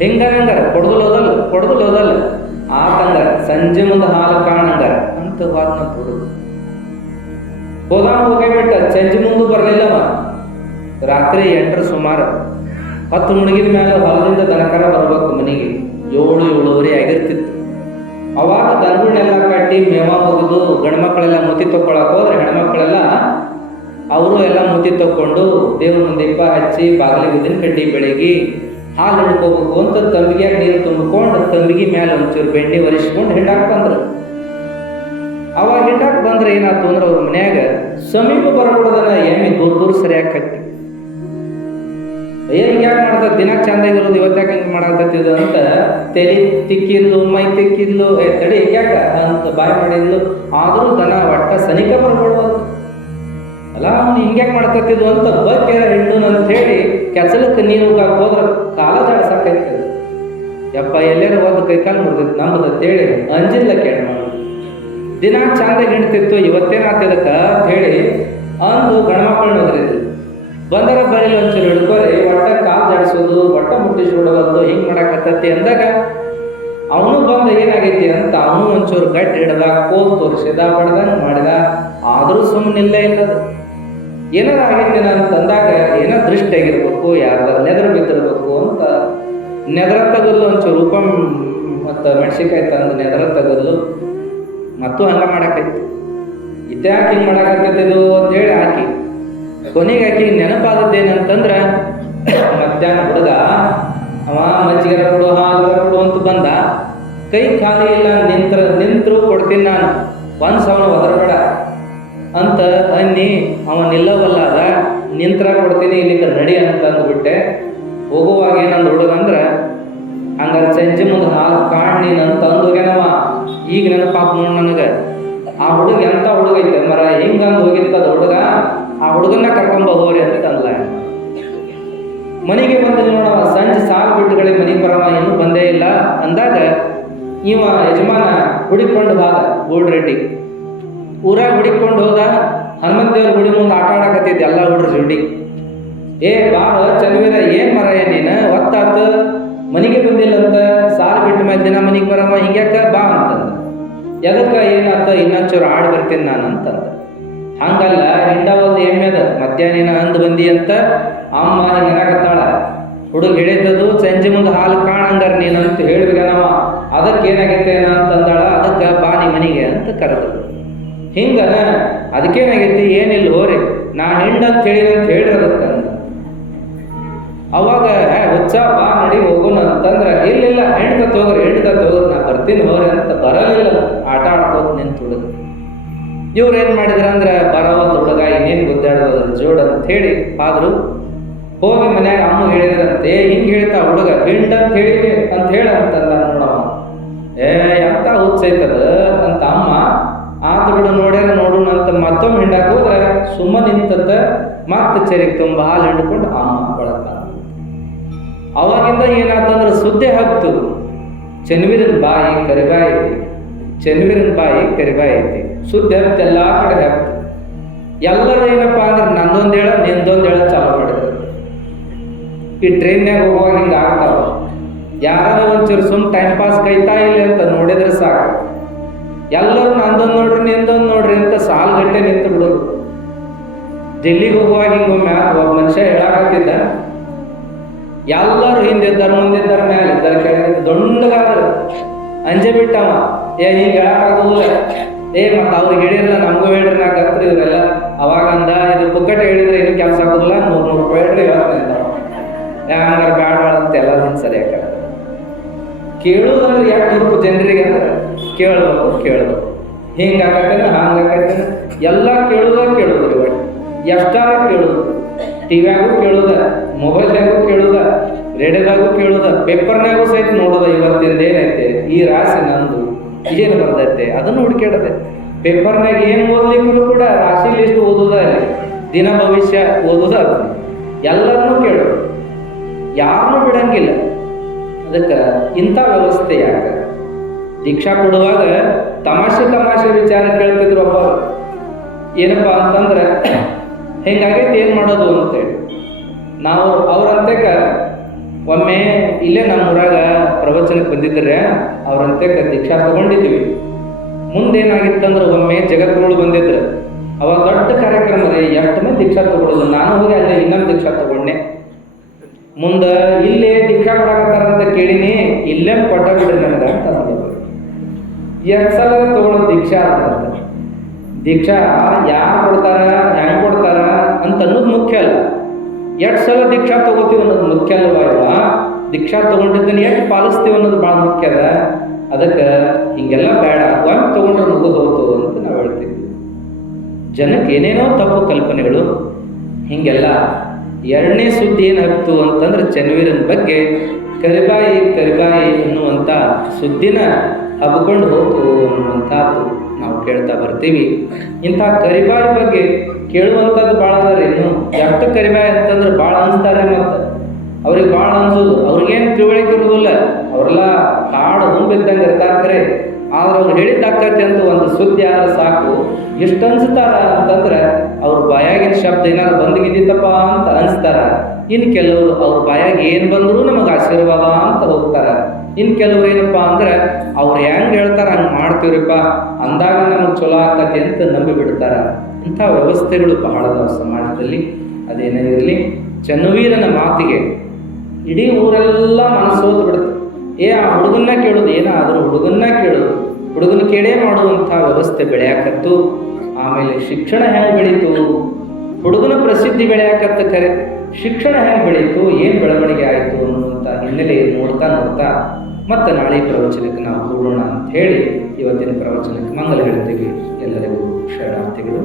ಹೆಂಗಾರ ಕೊಡದಲ್ಲ ಆತಂಗಾರ ಸಂಜೆ ಮುಂದೆ ಹಾಲು ಕಾಣಂಗಾರ ಅಂತ ವಾದ್ನ ಹುಡುಗ ಹೋದಾನ ಹೋಗಿಬಿಟ್ಟ. ಸಂಜೆ ಮುಂದೆ ಬರಲಿಲ್ಲವ. ರಾತ್ರಿ 8 ಸುಮಾರು 10 ಮುಳುಗಿದ ಮೇಲೆ ಹೊಲದಿಂದ ದನಕರ ಬರ್ಬೇಕು ಮನೆಗೆ. 7-7:30 ಆಗಿರ್ತಿತ್ತು. ಅವಾಗ ದನಗಳನ್ನೆಲ್ಲ ಕಟ್ಟಿ ಮೇವ ಹೋಗುದು. ಗಂಡು ಮಕ್ಕಳೆಲ್ಲ ಮುತ್ತಿ ತಗೊಳಕ್ ಹೋದ್ರೆ ಹೆಣ್ಮಕ್ಳೆಲ್ಲ ಅವರು ಎಲ್ಲ ಮುತ್ತಿ ತಕ್ಕೊಂಡು ದೇವ್ರ ಮುಂದೆ ದೀಪ ಹಚ್ಚಿ ಬಾಗಿಲಿಗೆ ಉದ್ದಿನ ಕಡ್ಡಿ ಬೆಳಗಿ ಹಾಲು ಹಿಡ್ಕೋಬೇಕು ಅಂತ ತಂಬಿಗೆಯಾಗ ನೀರು ತುಂಬಿಕೊಂಡು ತಂಬಿಗೆ ಮೇಲೆ ಒಂಚೂರು ಬೆಣ್ಣೆ ಒರೆಸ್ಕೊಂಡು ಹಿಂಡಾಕ್ ಬಂದ್ರು. ಅವಾಗ ಹಿಂಡಾಕ್ ಬಂದ್ರೆ ಏನಾಯ್ತು ಅಂದ್ರೆ ಅವ್ರ ಮನ್ಯಾಗ ಸಮೀಪ ಬರ್ಬಿಡೋದನ್ನ ಎಮ್ಮೆ ದೂರ ಸರಿಯಾಗಿ ಕಟ್ಟಿ ಹಿಂಗೆ ಯಾಕೆ ಮಾಡ್ತದೆ, ದಿನ ಚಂದಾಗಿರೋದು ಇವತ್ತಾಕೆ ಹಿಂಗೆ ಮಾಡಾಕತ್ತಿದ್ದು ಅಂತ ತಲೆ ತಿಕ್ಕಿದ್ಲು, ಮೈ ತಿಕ್ಕಿದ್ಲು, ತಡಿ ಯಾಕ ಅಂತ ಬಾಯ್ ಮಾಡಿದ್ಲು. ಆದರೂ ದನ ಒಟ್ಟ ಸನಿಕ ಬರ್ಬಿಡ್ಬೋದು ಅಲ್ಲ, ಅವ್ನು ಹಿಂಗ್ಯಾಕೆ ಮಾಡ್ಕತ್ತಿದ್ವು ಅಂತ ಬಗ್ಗೆ ಹಿಂಡು ಅಂತ ಹೇಳಿ ಕೆಸಲಕ್ಕೆ ನೀರು ಹೋದ್ರೆ ಕಾಲ ಜಾಡ್ಸಾಕೈತೆ. ಯಪ್ಪ ಎಲ್ಲಾರು ಒಂದು ಕೈಕಾಲು ಮುರಿದಿತ್ತು ನಮ್ಮದು ಅಂತೇಳಿ ಅಂಜಿಲ್ಲ ಕೇಳ ಮಾಡಿ. ದಿನ ಚಂದಾಗಿ ಹಿಂಡ್ತಿತ್ತು, ಇವತ್ತೇನಾಗ್ತಿದಕ್ಕ ಅಂತ ಹೇಳಿ ಅಂದು ಗಣಮಕ್ಕಳನ್ನ ಹೋದ್ರಿದ್ರು. ಬಂದರ ಬರೀಲಿ ಒಂಚೂರು ಹಿಡ್ಕೋರಿ, ಒಟ್ಟ ಕಾಲು ಜಾಡಿಸೋದು, ಒಟ್ಟ ಮುಟ್ಟಿಸ್ಬಿಡೋದು, ಹಿಂಗೆ ಮಾಡಾಕತ್ತತಿ ಅಂದಾಗ ಅವನು ಬಂದ ಏನಾಗೈತಿ ಅಂತ ಅವನು ಒಂಚೂರು ಗಟ್ಟಿ ಹಿಡ್ದ, ಕೋಲ್ ತೋರಿಸಿದ, ಬಡ್ದಂಗೆ ಮಾಡಿದ. ಆದರೂ ಸುಮ್ಮನಿಲ್ಲ ಇಲ್ಲದು. ಏನಾರ ಆಗೈತೇನ ಅಂತಂದಾಗ ಏನೋ ದೃಷ್ಟಿ ಆಗಿರ್ಬೇಕು, ಯಾರ್ದಾರ ನೆದ್ರ ಬಿದ್ದಿರ್ಬೇಕು ಅಂತ ನೆದರ ತಗಲ್ಲು ಒಂಚೂರು ರೂಪ ಮತ್ತು ಮೆಣಸಿನ್ಕಾಯಿ ತಂದು ನೆದರ ತಗಲ್ಲು ಮತ್ತು ಹಂಗೆ ಮಾಡಾಕೈತಿ. ಇದ್ಯಾಕೆ ಹಿಂಗೆ ಮಾಡಾಕತ್ತಿದ್ದು ಅಂತೇಳಿ ಹಾಕಿ ಕೊನೆಗೆ ಹಾಕಿ ನೆನಪಾದದ್ದೇನಂತಂದ್ರೆ ಮಧ್ಯಾಹ್ನ ಹುಡುಗ ಅವ ಮಜ್ಜಿಗೆ ಕೊಡು, ಹಾಲು ಕೊಡು ಅಂತ ಬಂದ. ಕೈ ಖಾಲಿ ಇಲ್ಲ, ನಿಂತರು ಕೊಡ್ತೀನಿ ನಾನು, 1,000 ಒದರಬೇಡ ಅಂತ ಅನ್ನಿ ಅವ ನಿಲ್ಲವಲ್ಲ ಅದ, ನಿಂತರ ಕೊಡ್ತೀನಿ, ಇಲ್ಲಿಂದ ನಡಿ ಅಂತ ಅಂದ್ಬಿಟ್ಟೆ. ಹೋಗುವಾಗ ಏನಂದು ಹುಡುಗ ಅಂದ್ರೆ ಹಂಗಾರೆ ಸಂಜೆ ಮುಂದೆ ಹಾಲು ಕಾಣಿ ನನ್ನ ತಂದೋಗ್ಯಾನವ. ಈಗ ನೆನಪಾಪ ನೋಡು ನನಗೆ ಆ ಹುಡುಗ ಎಂಥ ಹುಡುಗ ಐತೆ ಮರ, ಹಿಂಗಂದು ಹೋಗಿರ್ತದ ಹುಡುಗ. ಆ ಹುಡುಗನ್ನ ಕರ್ಕೊಂಬ ಹೋರಿ ಅಂತ ಅಲ್ಲ. ಮನೆಗೆ ಬಂದ ನೋಡವ, ಸಂಜೆ ಸಾಲು ಬಿಟ್ಟುಗಳಿಗೆ ಮನೆಗೆ ಬರವ, ಇನ್ನೂ ಬಂದೇ ಇಲ್ಲ ಅಂದಾಗ ಇವ ಯಜಮಾನ ಹುಡಿಕೊಂಡು ಹೋದ. ಗೋಲ್ಡ್ ರೆಡ್ಡಿ ಊರಾಗ ಹುಡಿಕೊಂಡು ಹೋದ. ಹನುಮಂತ ದೇವ್ರ ಗುಡಿ ಮುಂದೆ ಆಟ ಆಡಕತ್ತಿದ್ದೆ ಎಲ್ಲ ಹುಡ್ರ ಜೋಡಿ. ಬಾರ ಚನ್ವೀರ, ಏನ್ ಮರ ನೀನು ಒತ್ತಾತ ಮನೆಗೆ ಬಂದಿಲ್ಲಂತ, ಸಾಲು ಬಿಟ್ಟ ಮೇಲೆ ದಿನ ಮನೆಗೆ ಬರವ, ಹಿಂಗ್ಯಾಕ ಬಾ ಅಂತಂದ. ಎದಕ್ಕ ಏನಾತ, ಇನ್ನೊಂಚೂರು ಆಡಿ ಬರ್ತೀನಿ ನಾನು ಅಂತಂದ. ಹಂಗಲ್ಲ, ಹಿಂಡ ಒಂದು ಎಮ್ಮೆದ ಮಧ್ಯಾಹ್ನ ಅಂದು ಬಂದಿ ಅಂತ ಅಮ್ಮ ಹಿಂಗನಾಗತ್ತಾಳ, ಹುಡುಗ ಹೇಳಿದ್ದದು ಸಂಜೆ ಮುಂದೆ ಹಾಲು ಕಾಣಂಗಾರ ನೀನು ಅಂತ ಹೇಳಿದ್ಗನವ, ಅದಕ್ಕೆ ಏನಾಗೈತೆ ಅಂತಂದಾಳ, ಅದಕ್ಕೆ ಬಾ ನೀ ಮನೆಗೆ ಅಂತ ಕರೆದ್ರು. ಹಿಂಗನ ಅದಕ್ಕೇನಾಗೈತಿ, ಏನಿಲ್ಲ ಹೋರಿ ನಾ ಹೆಣ್ಣು ಅಂತ ಹೇಳ್ರಿ ಅದಕ್ಕೆ. ಅವಾಗ ಹುಚ್ಚ ಬಾ ನಡಿ ಹೋಗೋಣ ಅಂತಂದ್ರೆ, ಇಲ್ಲ ಹೆಣ್ತ ತಗೋರಿ ನಾ ಬರ್ತೀನಿ ಹೋರಿ ಅಂತ ಬರಲಿಲ್ಲ, ಆಟ ಆಡ್ಕೋತ ನಿಂತು ಹುಡುಗ. ಇವ್ರು ಏನು ಮಾಡಿದ್ರ ಅಂದ್ರೆ, ಬರವತ್ತು ಹುಡುಗ ಇನ್ನೇನು ಗುದ್ದಾಡೋದ್ರ ಜೋಡ್ ಅಂತ ಹೇಳಿ ಆದ್ರು. ಹೋಗಿ ಮನ್ಯಾಗ ಅಮ್ಮ ಹೇಳಿದ್ರಂತೆ, ಹಿಂಗೆ ಹೇಳ್ತಾ ಹುಡುಗ ಹಿಂಡ್ ಅಂತ ಹೇಳಿದ್ರಿ ಅಂತ ಹೇಳ ಅಂತಂದ ನೋಡಮ್ಮ. ಎಂತ ಹುಚ್ಚೈತದ ಅಂತ ಅಮ್ಮ, ಆತ ಬಿಡು ನೋಡ್ಯಾರ ನೋಡೋಣ ಅಂತ ಮತ್ತೊಮ್ಮೆ ಹಿಂಡಾಕ ಹೋದ್ರೆ ಸುಮ್ಮ ನಿಂತದ, ಮತ್ತೆ ಚೆರಿಗೆ ತುಂಬ ಹಾಲು ಹಿಂಡ್ಕೊಂಡು ಅಮ್ಮ ಬಳಕ. ಅವಾಗಿಂದ ಏನಾತಂದ್ರೆ ಸುದ್ದಿ ಹತ್ತು, ಚೆನ್ವೀರನ ಬಾಯಿ ಕರಿಬಾಯಿ ಐತಿ, ಚೆನ್ವೀರನ ಬಾಯಿ ಕರಿಬಾಯಿ ಐತಿ. ಸುದ್ದಿ ಹತ್ತು ಎಲ್ಲ ಕಡೆ ಹತ್ತು. ಎಲ್ಲರೂ ಏನಪ್ಪ ಅಂದ್ರೆ ನಂದೊಂದು ಹೇಳ ನಿಂದೊಂದು ಹೇಳ ಚಾಲು ಮಾಡಿದ್ರು. ಈ ಟ್ರೈನ್ಯಾಗ ಹೋಗುವಾಗ ಹಿಂಗೆ ಆಗ್ತಾವ, ಯಾರು ಒಂಚೂರು ಸುಮ್ ಟೈಮ್ ಪಾಸ್ ಕೈತಾ ಇಲ್ಲ ಅಂತ ನೋಡಿದ್ರೆ ಸಾಕು, ಎಲ್ಲರೂ ನಂದೊಂದು ನೋಡ್ರಿ ನಿಂದೊಂದು ನೋಡ್ರಿ ಅಂತ ಸಾಲುಗಟ್ಟೆ ನಿಂತು ಬಿಡೋದು. ಡೆಲ್ಲಿಗೆ ಹೋಗುವಾಗ ಹಿಂಗೊಮ್ಮೆ ಒಬ್ಬ ಮನುಷ್ಯ ಹೇಳಾಕತ್ತಿದ್ದ, ಎಲ್ಲರೂ ಹಿಂದಿದ್ದಾರೆ ಮುಂದಿದ್ದಾರೆ ಮ್ಯಾಲೆ ಇದ್ದಾರೆ ಕೆಳಗೆ ದೊಡ್ಡಗಾದ್ರು ಅಂಜೆ ಬಿಟ್ಟವ, ಹಿಂಗೆ ಹೇಳಕ್ಕಾಗೋದಿಲ್ಲ, ಮತ್ತೆ ಅವ್ರಿಗೆ ಹೇಳಿರಲ್ಲ ನಮಗೂ ಹೇಳ್ರಿ ನಾ ಕತ್ರಿ ಇವರೆಲ್ಲ. ಅವಾಗ ಅಂದ, ಇದು ಪುಕ್ಕಟೆ ಹೇಳಿದ್ರೆ ಏನು ಕೆಲಸ ಆಗೋದಿಲ್ಲ, 100 ರೂಪಾಯಿ ಹೇಳ್ರಿ ಹೇಳ್ತೀನಿ ಹಂಗಾರೆ ಬ್ಯಾಡ ಅಂತ ಎಲ್ಲ ಹಿಂಗೆ ಸರಿ ಯಾಕ ಕೇಳೋದಂದ್ರೆ ಯಾಕೆ ಇರ್ಬೇಕು ಜನರಿಗೆ ಅಂದ್ರೆ ಕೇಳ್ಬೇಕು ಹಿಂಗಾಕತ್ತೇನೆ ಹಂಗಾಕತ್ತೇನೆ ಎಲ್ಲ ಕೇಳೋದ್ರಿ ಒಟ್ಟು ಎಷ್ಟಾರ ಕೇಳೋದು. ಟಿವ್ಯಾಗೂ ಕೇಳೋದ, ಮೊಬೈಲ್ನಾಗೂ ಕೇಳೋದ, ರೇಡಿಯೋದಾಗೂ ಕೇಳೋದ, ಪೇಪರ್ನಾಗೂ ಸಹಿತ ನೋಡೋದ. ಇವತ್ತಿಂದ ಏನೈತೆ ಈ ರಾಶಿ ನಂದು ಏನು ಬರ್ತೈತೆ ಅದನ್ನು ಹುಡುಕಾಡದೆ. ಪೇಪರ್ನಾಗ ಏನು ಓದ್ಲಿಕ್ಕೂ ಕೂಡ ರಾಶಿ ಲಿಸ್ಟ್ ಓದೋದ, ದಿನ ಭವಿಷ್ಯ ಓದೋದ, ಎಲ್ಲರನ್ನೂ ಕೇಳೋದು, ಯಾರನ್ನೂ ಬಿಡಂಗಿಲ್ಲ. ಅದಕ್ಕೆ ಇಂಥ ವ್ಯವಸ್ಥೆ ಯಾಕೆ? ದೀಕ್ಷಾ ಕೊಡುವಾಗ ತಮಾಷೆ ವಿಚಾರ ಕೇಳ್ತಿದ್ರು ಒಬ್ಬರು. ಏನಪ್ಪ ಅಂತಂದ್ರೆ, ಹಿಂಗಾಗೈತೆ ಏನು ಮಾಡೋದು ಅಂತೇಳಿ ನಾವು ಅವ್ರಂತೆಕ ಒಮ್ಮೆ ಇಲ್ಲೇ ನಮ್ಮ ಊರಾಗ ಪ್ರವಚನಕ್ಕೆ ಬಂದಿದ್ರೆ ಅವ್ರಂತೆಕ ದೀಕ್ಷಾ ತಗೊಂಡಿದ್ವಿ. ಮುಂದೇನಾಗಿತ್ತಂದ್ರೆ ಒಮ್ಮೆ ಜಗದ್ಗುರುಗಳು ಬಂದಿದ್ರು. ಅವಾಗ ದೊಡ್ಡ ಕಾರ್ಯಕ್ರಮ ರೀ, ಎಷ್ಟು ಮಂದಿ ದೀಕ್ಷಾ ತಗೊಳ್ಳೋದು. ನಾನು ಹೋಗಿ ಅಲ್ಲೇ ಇನ್ನೊಂದು ದೀಕ್ಷಾ ತಗೊಂಡೆ. ಮುಂದೆ ಇಲ್ಲೇ ದೀಕ್ಷಾ ಕೊಡಕತ್ತಾರಂತ ಕೇಳಿನಿ, ಇಲ್ಲೇ ಕೊಟ್ಟ ಬಿಡ್ರಿ ನನಗೆ ಅಂತ ಅಂದ್ರು. 2 ಸಲ ತಗೊಳ್ಳೋದು ದೀಕ್ಷಾ ಅಂತ. ದೀಕ್ಷಾ ಯಾರು ಕೊಡ್ತಾರ, ಹೆಂಗೆ ಕೊಡ್ತಾರ ಅಂತ ಅನ್ನೋದು ಮುಖ್ಯ ಅಲ್ಲ, 2 ಸಲ ದೀಕ್ಷಾ ತಗೋತೀವಿ ಅನ್ನೋದು ಮುಖ್ಯ ಅಲ್ವಾ. ದೀಕ್ಷಾ ತಗೊಂಡಿದ್ದನ್ನು ಎಷ್ಟು ಪಾಲಿಸ್ತೀವಿ ಅನ್ನೋದು ಭಾಳ ಮುಖ್ಯ ಅದ. ಅದಕ್ಕೆ ಹಿಂಗೆಲ್ಲ ಬೇಡ, ಒಮ್ಮೆ ತಗೊಂಡ್ರೆ ಮುಗಿದು ಹೋಗ್ತು ಅಂತ ನಾವು ಹೇಳ್ತೀವಿ. ಜನಕ್ಕೆ ಏನೇನೋ ತಪ್ಪು ಕಲ್ಪನೆಗಳು. ಹಿಂಗೆಲ್ಲ 2ನೇ ಸುದ್ದಿ ಏನಾಗ್ತು ಅಂತಂದ್ರೆ, ಚೆನ್ವೀರನ ಬಗ್ಗೆ ಕರಿಬಾಯಿ ಅನ್ನುವಂಥ ಸುದ್ದಿನ ಹಬ್ಕೊಂಡು ಹೋಗ್ತು ಅನ್ನುವಂಥದ್ದು ನಾವು ಕೇಳ್ತಾ ಬರ್ತೀವಿ. ಇಂಥ ಕರಿಬಾಯಿ ಬಗ್ಗೆ ಕೇಳುವಂಥದ್ದು ಭಾಳ ಅದಾರೆ. ಇನ್ನು ಎಷ್ಟು ಕರಿಬಾಯಿ ಅಂತಂದ್ರೆ ಭಾಳ ಅನಿಸ್ತಾರೆ, ಮತ್ತು ಅವ್ರಿಗೆ ಭಾಳ ಅನ್ಸೋದು. ಅವ್ರಿಗೇನು ತಿಳುವಳಿಕೆ ಇರೋದಿಲ್ಲ, ಅವರೆಲ್ಲ ಕಾಡು ಹುಂಬಿದ್ದಂಗೆ ಇರ್ತಾರೆ ಖರೆ. ಆದ್ರೆ ಅವ್ರು ಹೇಳಿದ್ದಾಕತ್ತೆ ಅಂತ ಒಂದು ಸುದ್ದಿ ಆದ್ರೆ ಸಾಕು, ಎಷ್ಟು ಅನ್ಸ್ತಾರ ಅಂತಂದ್ರೆ ಅವ್ರ ಬಾಯಾಗಿನ ಶಬ್ದ ಏನಾದ್ರು ಬಂದಿಗಿದ್ದಿತ್ತಪ್ಪ ಅಂತ ಅನಿಸ್ತಾರ. ಇನ್ನು ಕೆಲವರು ಅವ್ರ ಬಾಯಾಗ ಏನು ಬಂದರೂ ನಮಗೆ ಆಶೀರ್ವಾದ ಅಂತ ಹೋಗ್ತಾರ. ಇನ್ನು ಕೆಲವ್ರು ಏನಪ್ಪ ಅಂದ್ರೆ ಅವ್ರು ಹೆಂಗೆ ಹೇಳ್ತಾರ ಹಂಗೆ ಮಾಡ್ತೀವ್ರಿಪ್ಪ ಅಂದಾಗ ನಮಗೆ ಚಲೋ ಆಕತಿ ಅಂತ ನಂಬಿ ಬಿಡ್ತಾರ. ಇಂಥ ವ್ಯವಸ್ಥೆಗಳು ಬಹಳ ಸಮಾಜದಲ್ಲಿ. ಅದೇನೇ ಇರಲಿ, ಚೆನ್ವೀರನ ಮಾತಿಗೆ ಇಡೀ ಊರೆಲ್ಲ ಮನಸ್ಸೋದು ಬಿಡುತ್ತೆ. ಆ ಹುಡುಗನ್ನ ಕೇಳೋದು, ಏನಾದರೂ ಹುಡುಗನ್ನ ಕೇಳೋದು, ಹುಡುಗನ ಕೇಳೇ ಮಾಡುವಂಥ ವ್ಯವಸ್ಥೆ ಬೆಳೆಯಾಕತ್ತು. ಆಮೇಲೆ ಶಿಕ್ಷಣ ಹೆಂಗೆ ಬೆಳೀತು, ಹುಡುಗನ ಪ್ರಸಿದ್ಧಿ ಬೆಳೆಯಾಕತ್ತ ಕರೆ, ಶಿಕ್ಷಣ ಹೆಂಗೆ ಬೆಳೀತು, ಏನು ಬೆಳವಣಿಗೆ ಆಯಿತು ಅನ್ನುವಂಥ ಹಿನ್ನೆಲೆ ನೋಡ್ತಾ ಮತ್ತೆ ನಾಳೆ ಪ್ರವಚನಕ್ಕೆ ನಾವು ಕೂಡೋಣ ಅಂತ ಹೇಳಿ ಇವತ್ತಿನ ಪ್ರವಚನಕ್ಕೆ ಮಂಗಲ ಹೇಳ್ತೀವಿ. ಎಲ್ಲರಿಗೂ ಶರಣಾರ್ಥಿಗಳು.